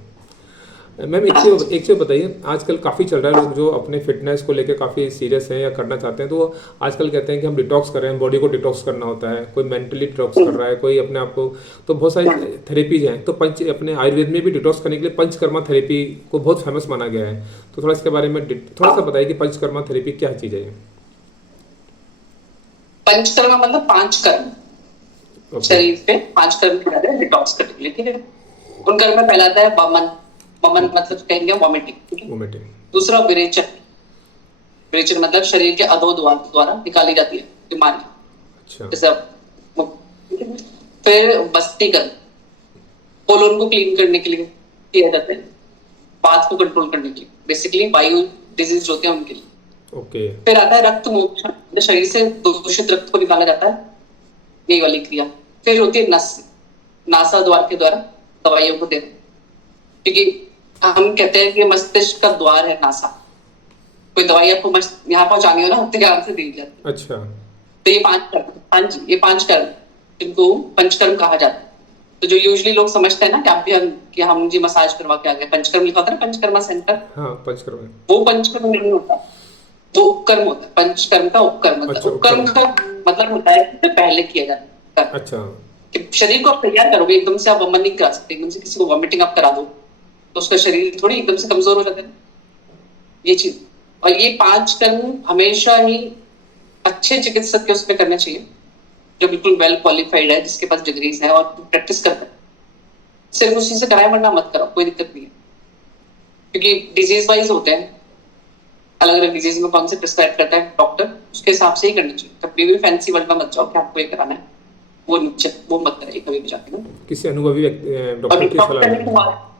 मैम एक चीज़ बताइए, आजकल काफ़ी चल रहा है, लोग जो अपने फिटनेस को लेकर काफ़ी सीरियस हैं या करना चाहते हैं, तो वो आजकल कहते हैं कि हम डिटॉक्स कर रहे हैं, बॉडी को डिटॉक्स करना होता है, कोई मेंटली डिटॉक्स कर रहा है, कोई अपने आप को, तो बहुत सारी थेरेपीज हैं। तो पंच अपने आयुर्वेद में भी डिटॉक्स करने के लिए पंचकर्मा थेरेपी को बहुत फेमस माना गया है। तो थोड़ा इसके बारे में थोड़ा सा बताइए कि पंचकर्मा थेरेपी क्या चीज़ है ये। पंचकर्मा मतलब पांच कर्म, ओके। शरीर पे पांच कर्म किया जाता है डिटॉक्स करने के लिए, ठीक है। उन कर्म में पहला आता है वमन, वमन मतलब कहेंगे वॉमिटिंग, ठीक है। वोमिटिंग। दूसरा विरेचन, विरेचन मतलब शरीर के अधो द्वारा निकाली जाती है बीमारी, अच्छा। जैसे फिर बस्तीकरण, कोलोन को क्लीन करने के लिए किया जाता है, बात को कंट्रोल करने के लिए, बेसिकली वायु डिजीज होते हैं उनके लिए। ओके। फिर आता है रक्त मोक्षण, शरीर से दूषित रक्त को निकाला जाता है, ये वाली क्रिया। फिर होती है नस, नासा द्वार के द्वारा दवाइयों को देना, क्योंकि हम कहते हैं कि मस्तिष्क का द्वार है नासा। कोई दवाई आपको यहाँ पहुंचानी हो ना, ध्यान से दी जाती है। अच्छा। तो ये पांच कर्म, हाँ जी, ये पांच कर्म, इनको पंचकर्म कहा जाता है। तो जो यूजुअली लोग समझते हैं ना कि आप भी हम जी मसाज करवा के आ गए, पंचकर्म लिखा होता है ना, पंचकर्मा सेंटर, हाँ, पंचकर्मा। वो पंचकर्म नहीं होता, वो उपकर्म होता है। पंचकर्म का उपकर्म होता है। अच्छा, उपकर्म का मतलब होता है कि पहले किया जाता है। अच्छा। कि शरीर को आप तैयार करोगे, एकदम से आप वमन नहीं करा सकते, एकदम से किसी को वॉमिटिंग आप करा दो तो उसका शरीर थोड़ी एकदम से कमजोर हो जाता है, ये चीज। और ये पांच कर्म हमेशा ही अच्छे चिकित्सक के उसमें करने चाहिए, जो बिल्कुल वेल क्वालिफाइड है, जिसके पास डिग्रीज है और प्रैक्टिस करता है। सिर्फ उसी से कराए, वरना मत कराओ, कोई दिक्कत नहीं है। क्योंकि डिजीज वाइज होते हैं, अलग अलग डिजीज में कौन से प्रिस्क्राइब करता है डॉक्टर, उसके हिसाब से ही करनी चाहिए। कभी भी फैंसी वर्ड में मत जाओ कि आपको ये कराना है, वो मत कराइए कभी भी जाके ना। किसी अनुभवी डॉक्टर की सलाह लें।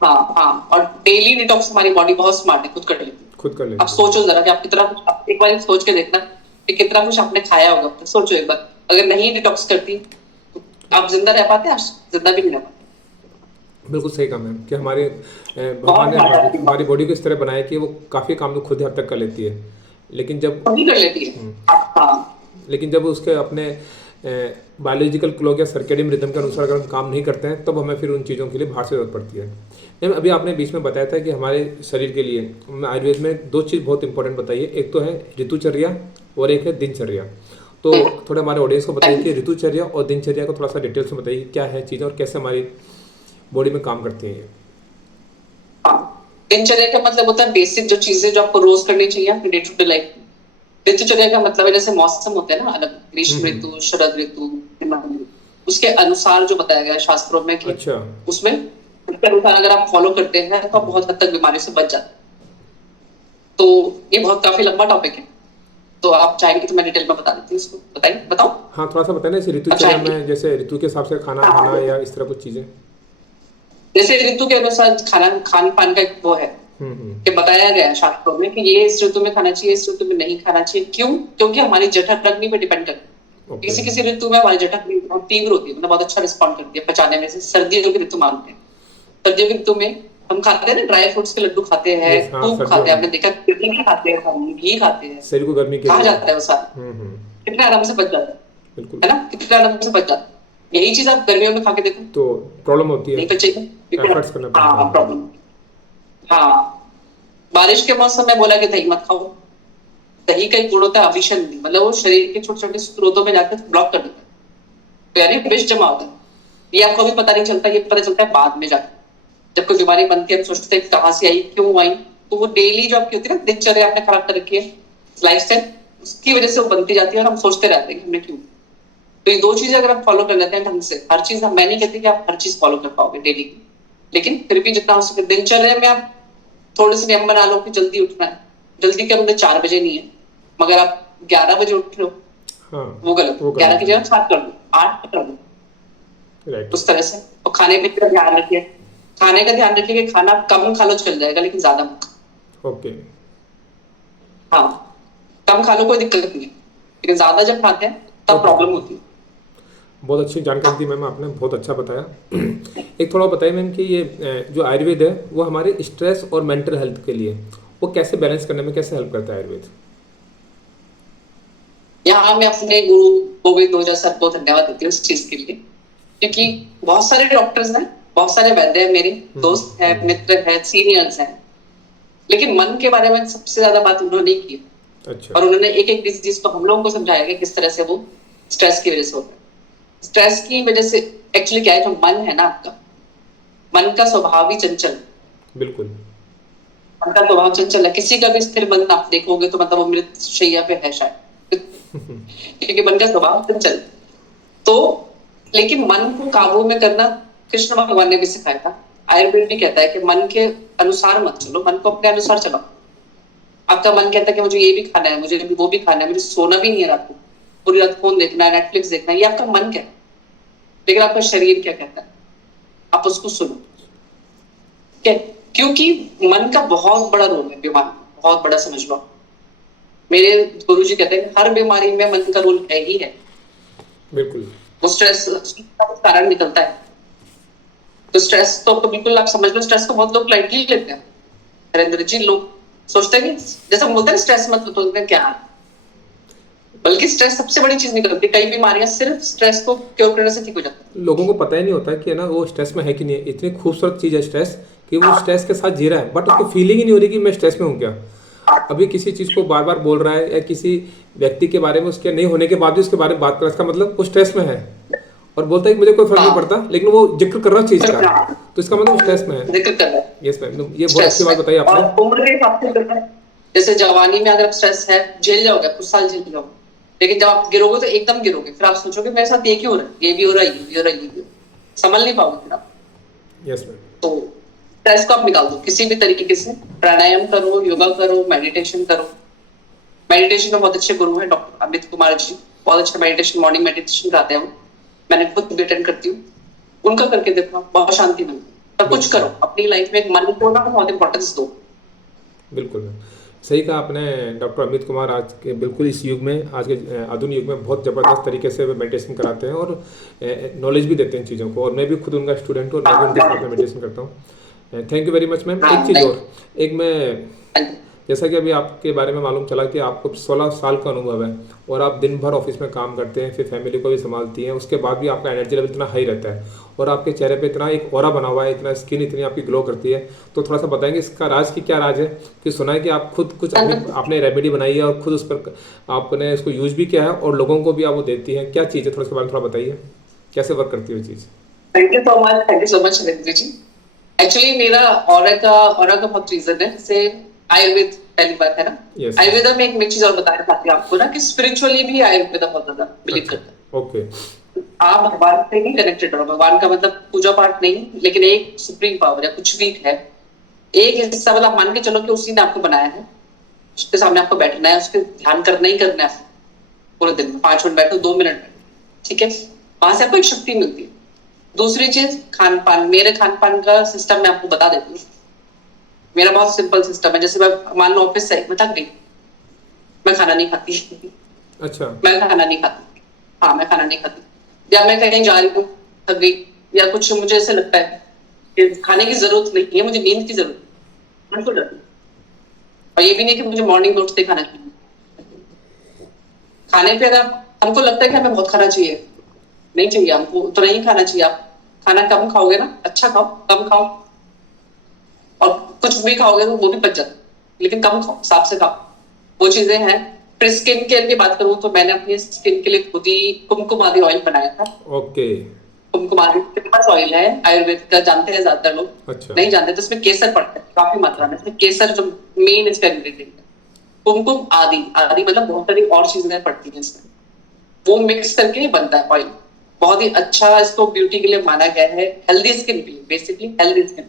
हाँ हाँ, और डेली डिटॉक्स हमारी बॉडी बहुत स्मार्ट है, खुद कर लेती है। खुद कर आप लेते हैं। सोचो जरा कि आप कितना कुछ, आप एक बार सोच के देखना कि कितना कुछ आपने खाया होगा अब तक। सोचो एक बार, अगर नहीं डिटॉक्स करती तो आप जिंदा रह पाते? आज जिंदा भी नहीं रह पाते। बिल्कुल सही कहा मैम कि हमारे भगवान ने हमारी बॉडी को इस तरह बनाया कि वो काफ़ी काम तो खुद ही हद तक कर लेती है। लेकिन जब खुद ही कर लेती है। हाँ लेकिन जब उसके अपने बायोलॉजिकल क्लॉक या सर्केडियन रिदम के अनुसार अगर हम काम नहीं करते हैं, तब हमें फिर उन चीज़ों के लिए बाहर से जरूरत पड़ती है। मैम अभी आपने बीच में बताया था कि हमारे शरीर के लिए आयुर्वेद में दो चीज़ बहुत इंपॉर्टेंट बताइए, एक तो है ऋतुचर्या और एक है दिनचर्या। तो थोड़ा हमारे ऑडियंस को बताइए कि ऋतुचर्या और दिनचर्या को थोड़ा सा डिटेल्स में बताइए, क्या है चीज़ें और कैसे हमारी बॉडी में काम करती हैं ये। हाँ, दिनचर्या का मतलब होता है बेसिक जो चीजें जो आपको रोज करनी चाहिए डे टू डे लाइफ। ऋतुचर्या का मतलब है जैसे मौसम होते हैं ना अलग, ग्रीष्म ऋतु, शरद ऋतु, हेमंत ऋतु, उसके अनुसार जो बताया गया है शास्त्रों में कि अच्छा। उसमें उसके अनुसार अगर आप फॉलो करते हैं तो आप बहुत हद तक बीमारी से बच जाते हैं। तो ये बहुत काफी लंबा टॉपिक है, तो आप चाहेंगे तो मैं डिटेल में बता देती हूँ इसको। बताइए, बताओ। हाँ, थोड़ा सा बताएं ना, जैसे ऋतुचर्या में जैसे ऋतु के हिसाब से खाना खाना या इस तरह कुछ चीज़ें। जैसे ऋतु के अनुसार खान पान का वो है कि बताया गया है शास्त्रों में कि ये इस ऋतु में खाना चाहिए, इस ऋतु में नहीं खाना चाहिए। क्यों? क्योंकि हमारी जठर अग्नि पे डिपेंड करती है। किसी किसी ऋतु में हमारी जठर अग्नि बहुत तीव्र होती है, मतलब बहुत अच्छा रिस्पॉन्ड करती है पचाने में। से सर्दियों की ऋतु मानते हैं, सर्दियों की ऋतु में हम खाते हैं ना ड्राई फ्रूट्स के लड्डू खाते हैं, दूध खाते हैं, आपने देखा घी खाते हैं, हम घी खाते हैं, शरीर को गर्मी के कहा जाता है वो सारा, कितने आराम से बच जाता है ना, कितने आराम से बच जाता है। यही चीज आप गर्मियों में खा के देखो, तो प्रॉब्लम होती है, नहीं पचेगा क्योंकि एफर्ट्स करना पड़ता हाँ है। प्रॉब्लम। हाँ, बारिश के मौसम में बोला कि दही मत खाओ। दही का एक गुण होता है अभिसंधि, मतलब वो शरीर के छोटे छोटे स्त्रोतों में जाकर ब्लॉक कर देता है, तो यानी विष जमा होता है। ये आपको भी पता नहीं चलता, ये पता चलता है बाद में जाकर, जब कोई बीमारी बनती है हम सोचते हैं कहाँ से आई, क्यों आई। तो वो डेली जो आपकी होती है ना दिनचर्या आपने खराब कर रखी है, लाइफस्टाइल, उसकी वजह से वो बनती जाती है और हम सोचते रहते हैं कि हमने क्यों। तो ये दो चीजें अगर आप फॉलो कर लेते हैं ढंग से, हर चीज, मैं नहीं कहती कि आप हर चीज फॉलो कर पाओगे डेली, लेकिन फिर भी जितना हो सके दिनचर्या में आप थोड़े से नियम बना लो कि जल्दी उठना है। जल्दी क्या मतलब 4 बजे नहीं है, मगर आप 11 बजे उठ लो, हाँ, वो गलत। वो 11 की गलत जगह 7 कर लो, 8 कर लो, है, राइट। उस तरह से। और खाने पीने का ध्यान रखिए, खाने का ध्यान रखिए कि खाना कम खा लो चल जाएगा, लेकिन ज्यादा मत खाओ। ओके, हाँ, कम खा लो कोई दिक्कत नहीं है, लेकिन ज्यादा जब खाते हैं तब ओके। प्रॉब्लम होती है। बहुत अच्छी जानकारी दी मैम, आपने बहुत अच्छा बताया। एक थोड़ा बताइए मैम कि ये जो आयुर्वेद है वो हमारे स्ट्रेस और मेंटल हेल्थ के लिए वो कैसे बैलेंस करने में कैसे हेल्प करता है आयुर्वेद? यहाँ मैं अपने गुरु गोविंद ओझा सर को धन्यवाद देती हूँ इस चीज के लिए, क्योंकि बहुत सारे डॉक्टर्स हैं, बहुत सारे वैद्य हैं, मेरे दोस्त हैं, मित्र हैं, सीनियर्स हैं, लेकिन मन के बारे में सबसे ज्यादा बात उन्होंने की। अच्छा। और उन्होंने एक एक डिजीज को हम लोगों को समझाया कि किस तरह से वो स्ट्रेस की वजह से होता है। स्ट्रेस की वजह से एक्चुअली क्या है, जो मन है ना आपका, मन का स्वभाव ही चंचल। बिल्कुल। मन का स्वभाव चंचल है, किसी का भी स्थिर मन आप देखोगे तो मतलब वो मृत शैया पे है शायद, क्योंकि मन का स्वभाव चंचल। तो लेकिन मन को काबू में करना कृष्ण भगवान ने भी सिखाया था। आयुर्वेद भी कहता है कि मन के अनुसार मत चलो, मन को अपने अनुसार चलाओ। आपका मन कहता है कि मुझे ये भी खाना है, मुझे वो भी खाना है, मुझे सोना भी नहीं है रात को, पूरी रात फोन देखना है, नेटफ्लिक्स देखना है, ये आपका मन कहता है। लेकिन आपका शरीर क्या कहता है, आप उसको सुनो। ठीक है, क्योंकि मन का बहुत बड़ा रोल है बीमारी, बहुत बड़ा समझ लो। मेरे गुरुजी कहते हैं हर बीमारी में मन का रोल है ही है। बिल्कुल। वो स्ट्रेस का कारण निकलता है। तो स्ट्रेस तो बिल्कुल आप समझ लो, स्ट्रेस को बहुत लोग लाइटली लेते हैं। नरेंद्र जी, लोग सोचते हैं कि जैसा हम बोलते हैं स्ट्रेस मत लो, तो बोलते हैं क्या, बल्कि स्ट्रेस सबसे बड़ी चीज निकलती है। कई बीमारियां सिर्फ स्ट्रेस को क्योर करने से ठीक हो जाती लोगों को पता ही नहीं होता कि है ना वो स्ट्रेस में है कि नहीं है। इतनी खूबसूरत चीज़ है स्ट्रेस कि वो स्ट्रेस के साथ जी रहा है, बट उसको फीलिंग ही नहीं हो रही कि मैं स्ट्रेस में हूँ क्या। अभी किसी चीज़ को बार बार बोल रहा है या किसी व्यक्ति के बारे में उसके नहीं होने के बाद भी उसके बारे में बात कर रहा है, इसका मतलब वो स्ट्रेस में है और बोलता है कि मुझे कोई फर्क नहीं पड़ता, लेकिन वो जिक्र कर रहा है चीज़ का, तो इसका मतलब स्ट्रेस में है। दिक्कत कर रहा है। यस मैम, ये बहुत अच्छी बात बताई आपने। और उम्र के हिसाब से करता है। जैसे जवानी में अगर आप स्ट्रेस है झेल जाओगे, कुछ साल झेल जाओगे, लेकिन जब आप गिरोगे तो एकदम गिरोगे, फिर आप सोचोगे मेरे साथ ये क्यों हो रहा है, ये भी हो रहा है, ये भी हो रहा है, ये भी हो रहा है। संभल नहीं पाओगे फिर आप। Yes ma'am. तो स्ट्रेस को आप निकाल दो किसी भी तरीके से, प्राणायाम करो, योगा करो, मेडिटेशन करो। मेडिटेशन में बहुत अच्छे गुरु हैं डॉक्टर अमित कुमार जी, बहुत अच्छा मेडिटेशन, मॉर्निंग मेडिटेशन कराते हैं वो, मैंने खुद भी अटेंड करती हूँ। उनका करके देखो, बहुत शांति मिलती है। सब कुछ करो अपनी लाइफ में, एक मन को ना बहुत इंपॉर्टेंस दो। बिल्कुल मैम, सही कहा आपने। डॉक्टर अमित कुमार आज के बिल्कुल इस युग में, आज के आधुनिक युग में बहुत ज़बरदस्त तरीके से मेडिटेशन कराते हैं और नॉलेज भी देते हैं चीज़ों को, और मैं भी खुद उनका स्टूडेंट हूँ और मैं भी उनके साथ में मेडिटेशन करता हूँ। Thank you very much ma'am. एक चीज़ और, एक मैं, जैसा कि अभी आपके बारे में मालूम चला कि आपको 16 साल का अनुभव है और आप दिन भर ऑफिस में काम करते हैं, फिर फैमिली को भी संभालती हैं, उसके बाद भी आपका एनर्जी लेवल इतना हाई रहता है और आपके चेहरे पे इतना एक ऑरा बना हुआ है, इतना स्किन इतनी आपकी ग्लो करती है। तो थोड़ा सा बताएंगे इसका राज की क्या राज है? कि सुना है कि आप खुद कुछ आपने रेमेडी बनाई है और खुद उस पर आपने इसको यूज भी किया है और लोगों को भी आप वो देती है, क्या चीज़ है, थोड़ा इसके बारे में थोड़ा बताइए, कैसे वर्क करती है वो चीज़? Thank you so much, thank you so much Narendra ji. Actually मेरा ऑरा का बहुत रीजन है। जैसे आयुर्वेद पहली बात है ना, Yes. आयुर्वेदा में एक चीज और बताना चाहती हूँ आपको ना, कि स्पिरिचुअली भी आयुर्वेदा बहुत ज्यादा बिलीव करता है। ओके। आप भगवान से ही कनेक्टेड हो, भगवान का मतलब पूजा पाठ नहीं, लेकिन एक सुप्रीम पावर है, कुछ भी है, एक हिस्सा, मतलब मान के चलो कि उसी ने आपको बनाया है, उसके सामने आपको बैठना है, उसके ध्यान करना ही करना है पूरे दिन में। 5 मिनट बैठो, 2 मिनट बैठो, ठीक है, वहां से आपको एक शक्ति मिलती है। दूसरी चीज खान पान, मेरे खान पान का सिस्टम मैं आपको बता देती हूँ। मेरा बहुत सिंपल सिस्टम है। जैसे मैं मान लो ऑफिस से मैं थक गई, मैं खाना नहीं खाती। अच्छा। मैं खाना नहीं खाती, हाँ मैं खाना नहीं खाती। या मैं कहीं जा रही हूँ, थक गई, या कुछ मुझे ऐसे लगता है कि खाने की जरूरत नहीं है, मुझे नींद की जरूरत है, मैं सो जाती हूँ। और ये भी नहीं कि मुझे मॉर्निंग में उठते खाना चाहिए। खाने पे अगर हमको लगता है कि हमें बहुत खाना चाहिए, नहीं चाहिए हमको, तो नहीं खाना चाहिए। आप खाना कम खाओगे ना, अच्छा खाओ, कम खाओ, और कुछ भी खाओगे तो वो भी पच जाता है, लेकिन कम खाओ, हिसाब से खाओ, वो चीजें हैं। फिर स्किन केयर की बात करूँ तो मैंने अपनी स्किन के लिए खुद ही कुमकुम आदि ऑयल बनाया था। ओके। कुमकुम आदि फेमस ऑयल है आयुर्वेद का, जानते हैं ज्यादातर लोग। अच्छा। नहीं जानते तो इसमें केसर पड़ता है काफी मात्रा में, इसमें केसर जो मेन इसका इंग्रेडिएंट है। कुमकुम आदि, आदि मतलब बहुत सारी और चीजें पड़ती हैं इसमें, वो मिक्स करके बनता है ऑयल। बहुत ही अच्छा इसको ब्यूटी के लिए माना गया है, हेल्दी स्किन के लिए, basically healthy skin.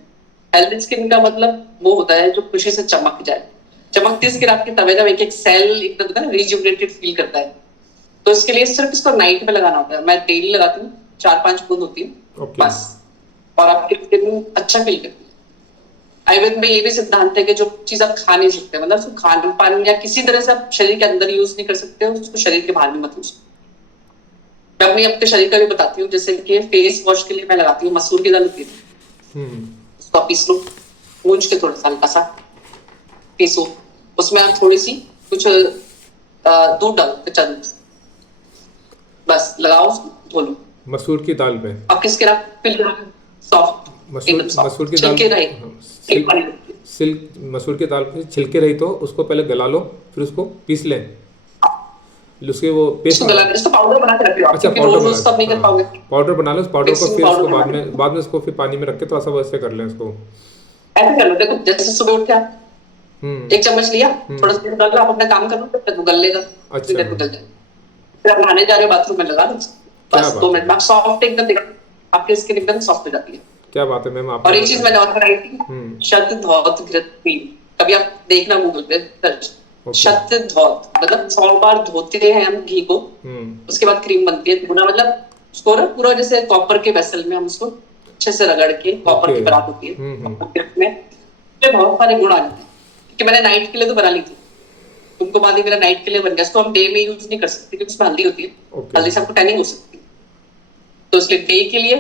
Healthy skin का मतलब वो होता है जो खुशी से चमक जाए, चमकती स्किन आपकी, तब जब एक एक सेल एकदम रिजुविनेटेड फील करता है। तो इसके लिए सिर्फ इसको नाइट में लगाना होता है, मैं डेली लगाती हूँ, 4-5 बूंद होती है ओके। बस, और आपकी स्किन अच्छा फील करती है। आयुर्वेद में ये भी सिद्धांत है कि जो चीज आप खा नहीं सकते, मतलब उसको खान पान या किसी तरह से आप शरीर के अंदर यूज नहीं कर सकते हो, उसको शरीर के बाहर भी मत यूज। मैं अपने शरीर का भी बताती हूँ, जैसे कि फेस वॉश के लिए मैं लगाती हूँ मसूर की दाल होती है, उसको आप पीस लो, भूंज के थोड़ा सा हल्का सा पीसो, उसमें आप थोड़ी सी कुछ दूध डालो, कच्चा दूध, बस लगाओ, धो लो। मसूर की दाल में? आपकी स्किन आप सॉफ्ट, एकदम मसूर सॉफ्ट, की दाल, छिलके रहे, मसूर की दाल पे छिलके रही तो उसको पहले गला लो, फिर उसको पीस लें, उसके वो पेस्ट इसको गला, इसको पाउडर बना के रखियो आप, अच्छा क्योंकि पाउडर रोज रोज सब नहीं बना, कर पाओगे। हाँ पाउडर बना लो, उस पाउडर को मिक्सिंग फिर उसको पाउडर बना के बाद में उसको फिर पानी में रख के थोड़ा सा वैसे कर लें उसको। ऐसे कर लो, देखो जैसे सुबह उठ के एक चम्मच लिया, थोड़ा सा डाल लो, आप अपना काम कर लो, तब तक वो गल लेगा, अच्छा। फिर गल जाए, फिर आप नहाने जा रहे हो बाथरूम में लगा लो, क्या बस बात 2 है, मिनट में आप सॉफ्ट एकदम देखो, आपकी स्किन एकदम सॉफ्ट हो जाती है। क्या बात है मैम, और आपने एक चीज मैंने और बनाई थी, शतधौत घृत क्रीम, कभी आप देखना गूगल पे सर्च, शतधौत मतलब 100 बार धोते हैं हम घी को, उसके बाद क्रीम बनती है। धोना मतलब उसको ना पूरा जैसे कॉपर के वेसल में हम उसको अच्छे से रगड़ के, कॉपर की परात होती है में, बहुत सारे गुण आ जाते हैं। क्योंकि मैंने नाइट के लिए तो बना ली थी, तुमको बाद मेरा नाइट के लिए बन गया, इसको हम डे में यूज नहीं कर सकते क्योंकि उसमें हल्दी होती है, हल्दी से आपको टैनिंग हो सकती है। तो इसलिए डे के लिए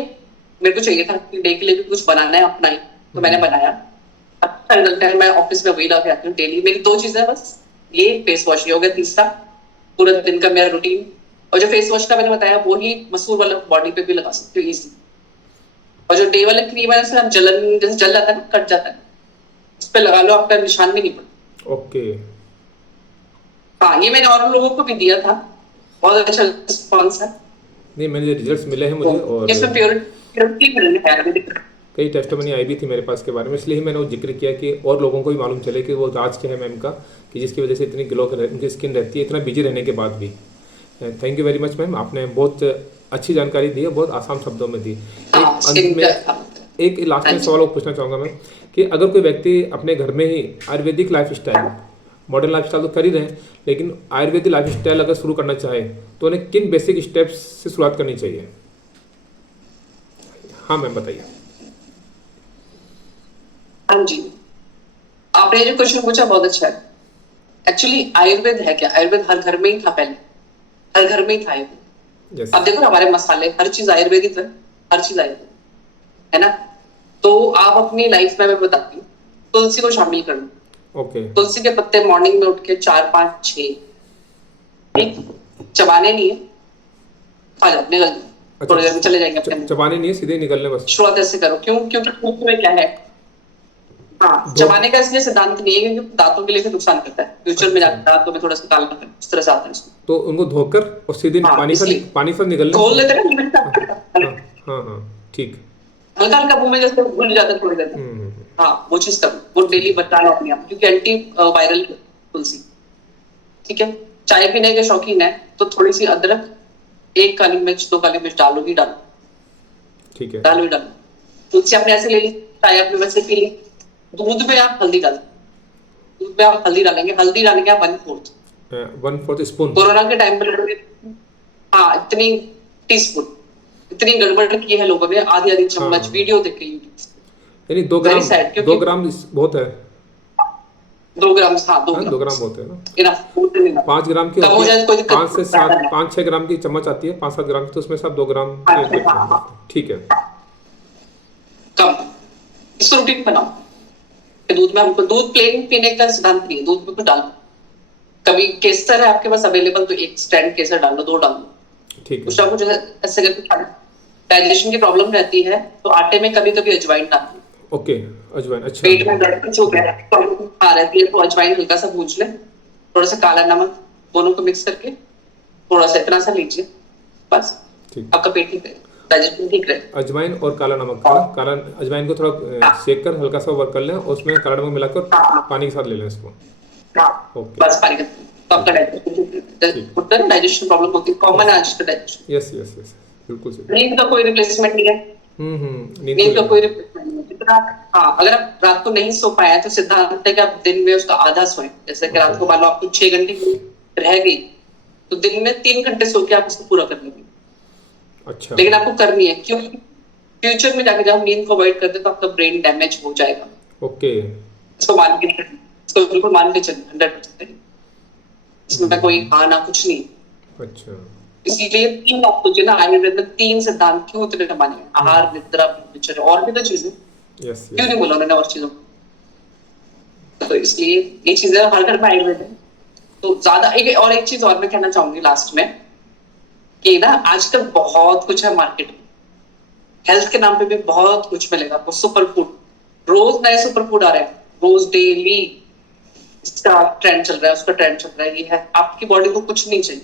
मेरे को चाहिए था कि डे के लिए भी कुछ बनाना है अपना ही, तो मैंने बनाया, अच्छा रिजल्ट है। मैं ऑफिस में वही ला के आती हूँ डेली, मेरी 2 चीजें बस, ये फेस वॉश ये हो गया, तीसरा पूरा दिन का मेरा रूटीन। और जो फेस वॉश का मैंने बताया वो ही मसूर वाला बॉडी पे भी लगा सकते हो इजी। और जो डे वाला क्रीम है, हम जलन जैसे जल जाता है ना, कट जाता है, उस पे लगा लो, आपका निशान भी नहीं पड़ता। ओके। हाँ, ये मैंने और लोगों को भी दिया था, बहुत अच्छा रिस्पॉन्स है। नहीं मैंने रिजल्ट्स मिले हैं मुझे, और इसमें प्योरिटी है, कई टेस्टमनी आई भी थी मेरे पास के बारे में, इसलिए ही मैंने वो जिक्र किया कि और लोगों को भी मालूम चले कि वो राज क्या है मैम का, कि जिसकी वजह से इतनी ग्लो उनकी स्किन रहती है इतना बिजी रहने के बाद भी। Thank you very much ma'am, आपने बहुत अच्छी जानकारी दी है, बहुत आसान शब्दों में दी। एक अंत में एक लास्ट में सवाल पूछना चाहूँगा मैं, कि अगर कोई व्यक्ति अपने घर में ही Ayurvedic lifestyle, modern lifestyle तो कर ही रहे हैं, लेकिन आयुर्वेदिक लाइफ स्टाइल अगर शुरू करना चाहे तो उन्हें किन बेसिक स्टेप्स से शुरुआत करनी चाहिए? हाँ मैम बताइए। हाँ जी, आपने जो क्वेश्चन पूछा बहुत अच्छा है। एक्चुअली आयुर्वेद है क्या? आयुर्वेद हर घर में ही था पहले, हर घर में ही था आयुर्वेद। yes. अब देखो हमारे मसाले, हर चीज आयुर्वेदिक है, हर चीज आयुर्वेद है ना। तो आप अपनी लाइफ में, मैं बताती हूँ, तुलसी को शामिल कर लो। तुलसी के पत्ते मॉर्निंग में उठ के 4-5-6, ठीक, चबाने नहीं है, खा जाओ, निकल जाओ, थोड़ी देर में चले जाएंगे अपने। चबाने नहीं है, सीधे निकलने बस। शुरुआत ऐसे करो, क्यों? क्योंकि मुख में क्या है, हाँ, चबाने का इसलिए सिद्धांत नहीं है क्योंकि दांतों के लिए भी नुकसान करता है, फ्यूचर में जाकर दांतों में थोड़ा सा काला पन इस तरह से आता है इसको। तो उनको धोकर और सीधे पानी से निकलने, धो लेते हैं, हाँ ठीक, हल्का हल्का मुंह में जैसे घुल जाता है थोड़ी देर में, हाँ वो चीज करो, वो डेली बताना अपने आप, क्योंकि एंटी वायरल तुलसी, ठीक है। चाय पीने के शौकीन है तो थोड़ी सी अदरक, 1 काली मिर्च 2 काली मिर्च डालो ही डालो, ठीक है, डालो ही डालो। तुलसी आपने ऐसे ले ली, चाय आपने वैसे पी ली, दूध में आप हल्दी डालो, दूध में आप हल्दी डालेंगे, हल्दी डालेंगे आप 1/4 स्पून। कोरोना के टाइम पर, हाँ, इतनी टीस्पून, इतनी गड़बड़ की है लोगों ने, आधी चम्मच, वीडियो देख के यूट्यूब, यानी 2 ग्राम बहुत है, 2 ग्राम, हाँ 2 ग्राम बहुत है ना, 5 ग्राम की, 5-6 ग्राम की चम्मच आती है, 5-7 ग्राम की, तो उसमें सब 2 ग्राम, ठीक है, कम। इसको रूटीन बनाओ। दूध में हमको, दूध प्लेन पीने का सिद्धांत नहीं है, दूध में कुछ डालो, कभी केसर है आपके पास अवेलेबल तो 1 स्टैंड केसर डाल लो, 2 डाल लो, ठीक है। कुछ ना कुछ ऐसे करके डाइजेशन की प्रॉब्लम रहती है तो आटे में कभी कभी अजवाइन डाल दो। ओके, अजवाइन, अच्छा। पेट में दर्द कुछ हो गया प्रॉब्लम आ रहती है तो अजवाइन हल्का सा भून ले, थोड़ा सा काला नमक, दोनों को मिक्स करके थोड़ा सा इतना सा लीजिए, बस ठीक। आपका पेट ठीक रहेगा, डाइजेशन ठीक रहेगा। अजवाइन और काला नमक है ना? काला अजवाइन को थोड़ा हाँ सेक कर हल्का सा वर्क कर लें और उसमें काला नमक मिलाकर हाँ पानी के साथ ले लें इसको। हाँ, ओके, बस पानी का तो आपका ठीक ठीक। डाइजेशन डाइजेशन प्रॉब्लम होती है, कॉमन है आज का डाइजेशन। यस यस यस, बिल्कुल सही। नींद का कोई रिप्लेसमेंट नहीं है, नींद को नींद का लेना। कोई रिप्लेसमेंट नहीं है। जितना हाँ, अगर आप रात को नहीं सो पाए तो सिद्धांत है कि आप दिन में उसका आधा सोएं। जैसे कि रात को मान लो आपको 6 घंटे की नींद रह गई तो दिन में 3 घंटे सो के आप उसको पूरा कर लेंगे। अच्छा, लेकिन आपको करनी है, क्योंकि फ्यूचर में जाके जब हम नींद को अवॉइड करते हैं तो आपका ब्रेन डैमेज हो जाएगा। ओके। इसको मान के चलिए, इसको बिल्कुल मान के चलिए 100%। इसमें कोई आना कुछ नहीं। अच्छा, इसीलिए 3 आप सोचिए ना, आयुर्वेद में 3 सिद्धांत क्यों इतने माने हैं? आहार, निद्रा, दिनचर्या, और भी तो चीजें यस क्यों यस, नहीं बोला उन्होंने और चीजों को? तो इसलिए ये चीजें हर घर में आयुर्वेद है। तो ज्यादा एक चीज और मैं कहना चाहूंगी लास्ट में कि ना आजकल बहुत कुछ है मार्केट में, हेल्थ के नाम पे भी बहुत कुछ मिलेगा आपको। सुपर फूड, रोज नए सुपर फूड आ रहे हैं, रोज डेली इसका ट्रेंड चल रहा है, उसका ट्रेंड चल रहा है। ये है, आपकी बॉडी को कुछ नहीं चाहिए,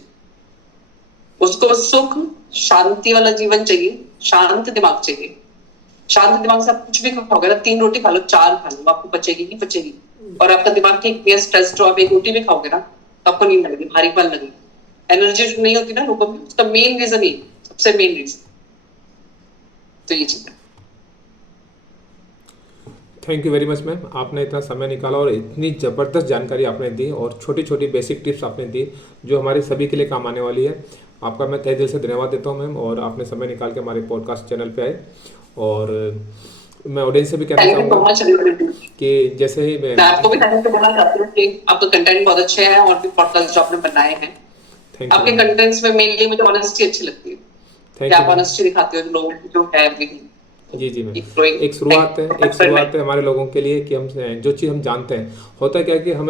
उसको बस सुख शांति वाला जीवन चाहिए, शांत दिमाग चाहिए। शांत दिमाग से आप कुछ भी खाओगे ना, 3 रोटी खा लो, 4 खा लो, आपको पचेगी ही पचेगी। और आपका दिमाग ठीक नहीं है, स्ट्रेस, जो आप 1 रोटी भी खाओगे ना तो आपको नींद लगेगी, भारीपन लगेगी, एनर्जी जो नहीं होती ना लोगों में, उसका मेन रीजन ये, सबसे मेन रीजन तो ये चीज है। Thank you very much ma'am, आपने इतना समय निकाला और इतनी ज़बरदस्त जानकारी आपने दी और छोटी छोटी बेसिक टिप्स आपने दी जो हमारे सभी के लिए काम आने वाली है। आपका मैं तहे दिल से धन्यवाद देता हूँ मैम, और आपने समय निकाल के हमारे पॉडकास्ट चैनल पे आए। और मैं ऑडियंस से भी कहना थैंक यू सो चाहूँगा मच। कि जैसे ही मैं आपको भी थैंक यू बोलना चाहती हूँ कि आपका कंटेंट बहुत अच्छे हैं और भी पॉडकास्ट जो आपने बनाए हैं, थैंक आपके यू। कंटेंट्स में मेनली मुझे ऑनेस्टी अच्छी लगती है कि थैंक यू आप मैम। ऑनेस्टी दिखाते हो लोगों की जो है भी। जी जी मैम, Keep growing. एक शुरुआत है, एक शुरुआत है हमारे लोगों के लिए कि हम जो चीज़ हम जानते हैं, होता है क्या कि हम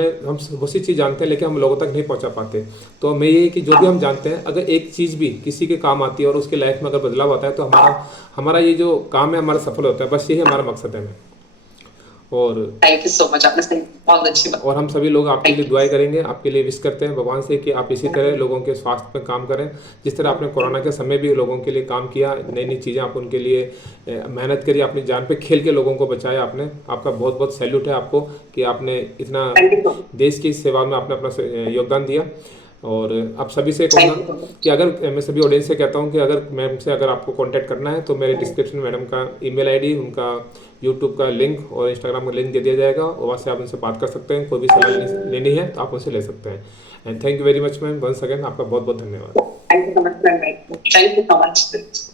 उसी चीज़ जानते हैं लेकिन हम लोगों तक नहीं पहुंचा पाते। तो मैं ये है कि जो भी हम जानते हैं, अगर एक चीज़ भी किसी के काम आती है और उसके लाइफ में अगर बदलाव आता है तो हमारा हमारा ये जो काम है हमारा सफल होता है। बस यही हमारा मकसद है मैम। और थैंक यू सो मच, आपने सही बहुत अच्छी बात। और हम सभी लोग आपके लिए Thank you. दुआएं करेंगे, आपके लिए विश करते हैं भगवान से कि आप इसी तरह लोगों के स्वास्थ्य पर काम करें। जिस तरह आपने कोरोना के समय भी लोगों के लिए काम किया, नई नई चीज़ें आप उनके लिए मेहनत करी, अपनी जान पे खेल के लोगों को बचाया आपने। आपका बहुत बहुत सैल्यूट है आपको कि आपने इतना थैंक यू सो मच। देश की सेवा में आपने अपना योगदान दिया। और आप सभी से थैंक कहूँगा यू सो मच। कि अगर मैं सभी ऑडियंस से कहता हूँ कि अगर मैम से अगर आपको कांटेक्ट करना है तो मेरे डिस्क्रिप्शन में मैडम का ईमेल आईडी, उनका यूट्यूब का लिंक और इंस्टाग्राम का लिंक दे दिया जाएगा, और वहाँ से आप उनसे बात कर सकते हैं। कोई भी सलाह लेनी है तो आप उनसे ले सकते हैं। And thank you very much ma'am, once again आपका बहुत बहुत धन्यवाद। Thank you so much. Thank you so much.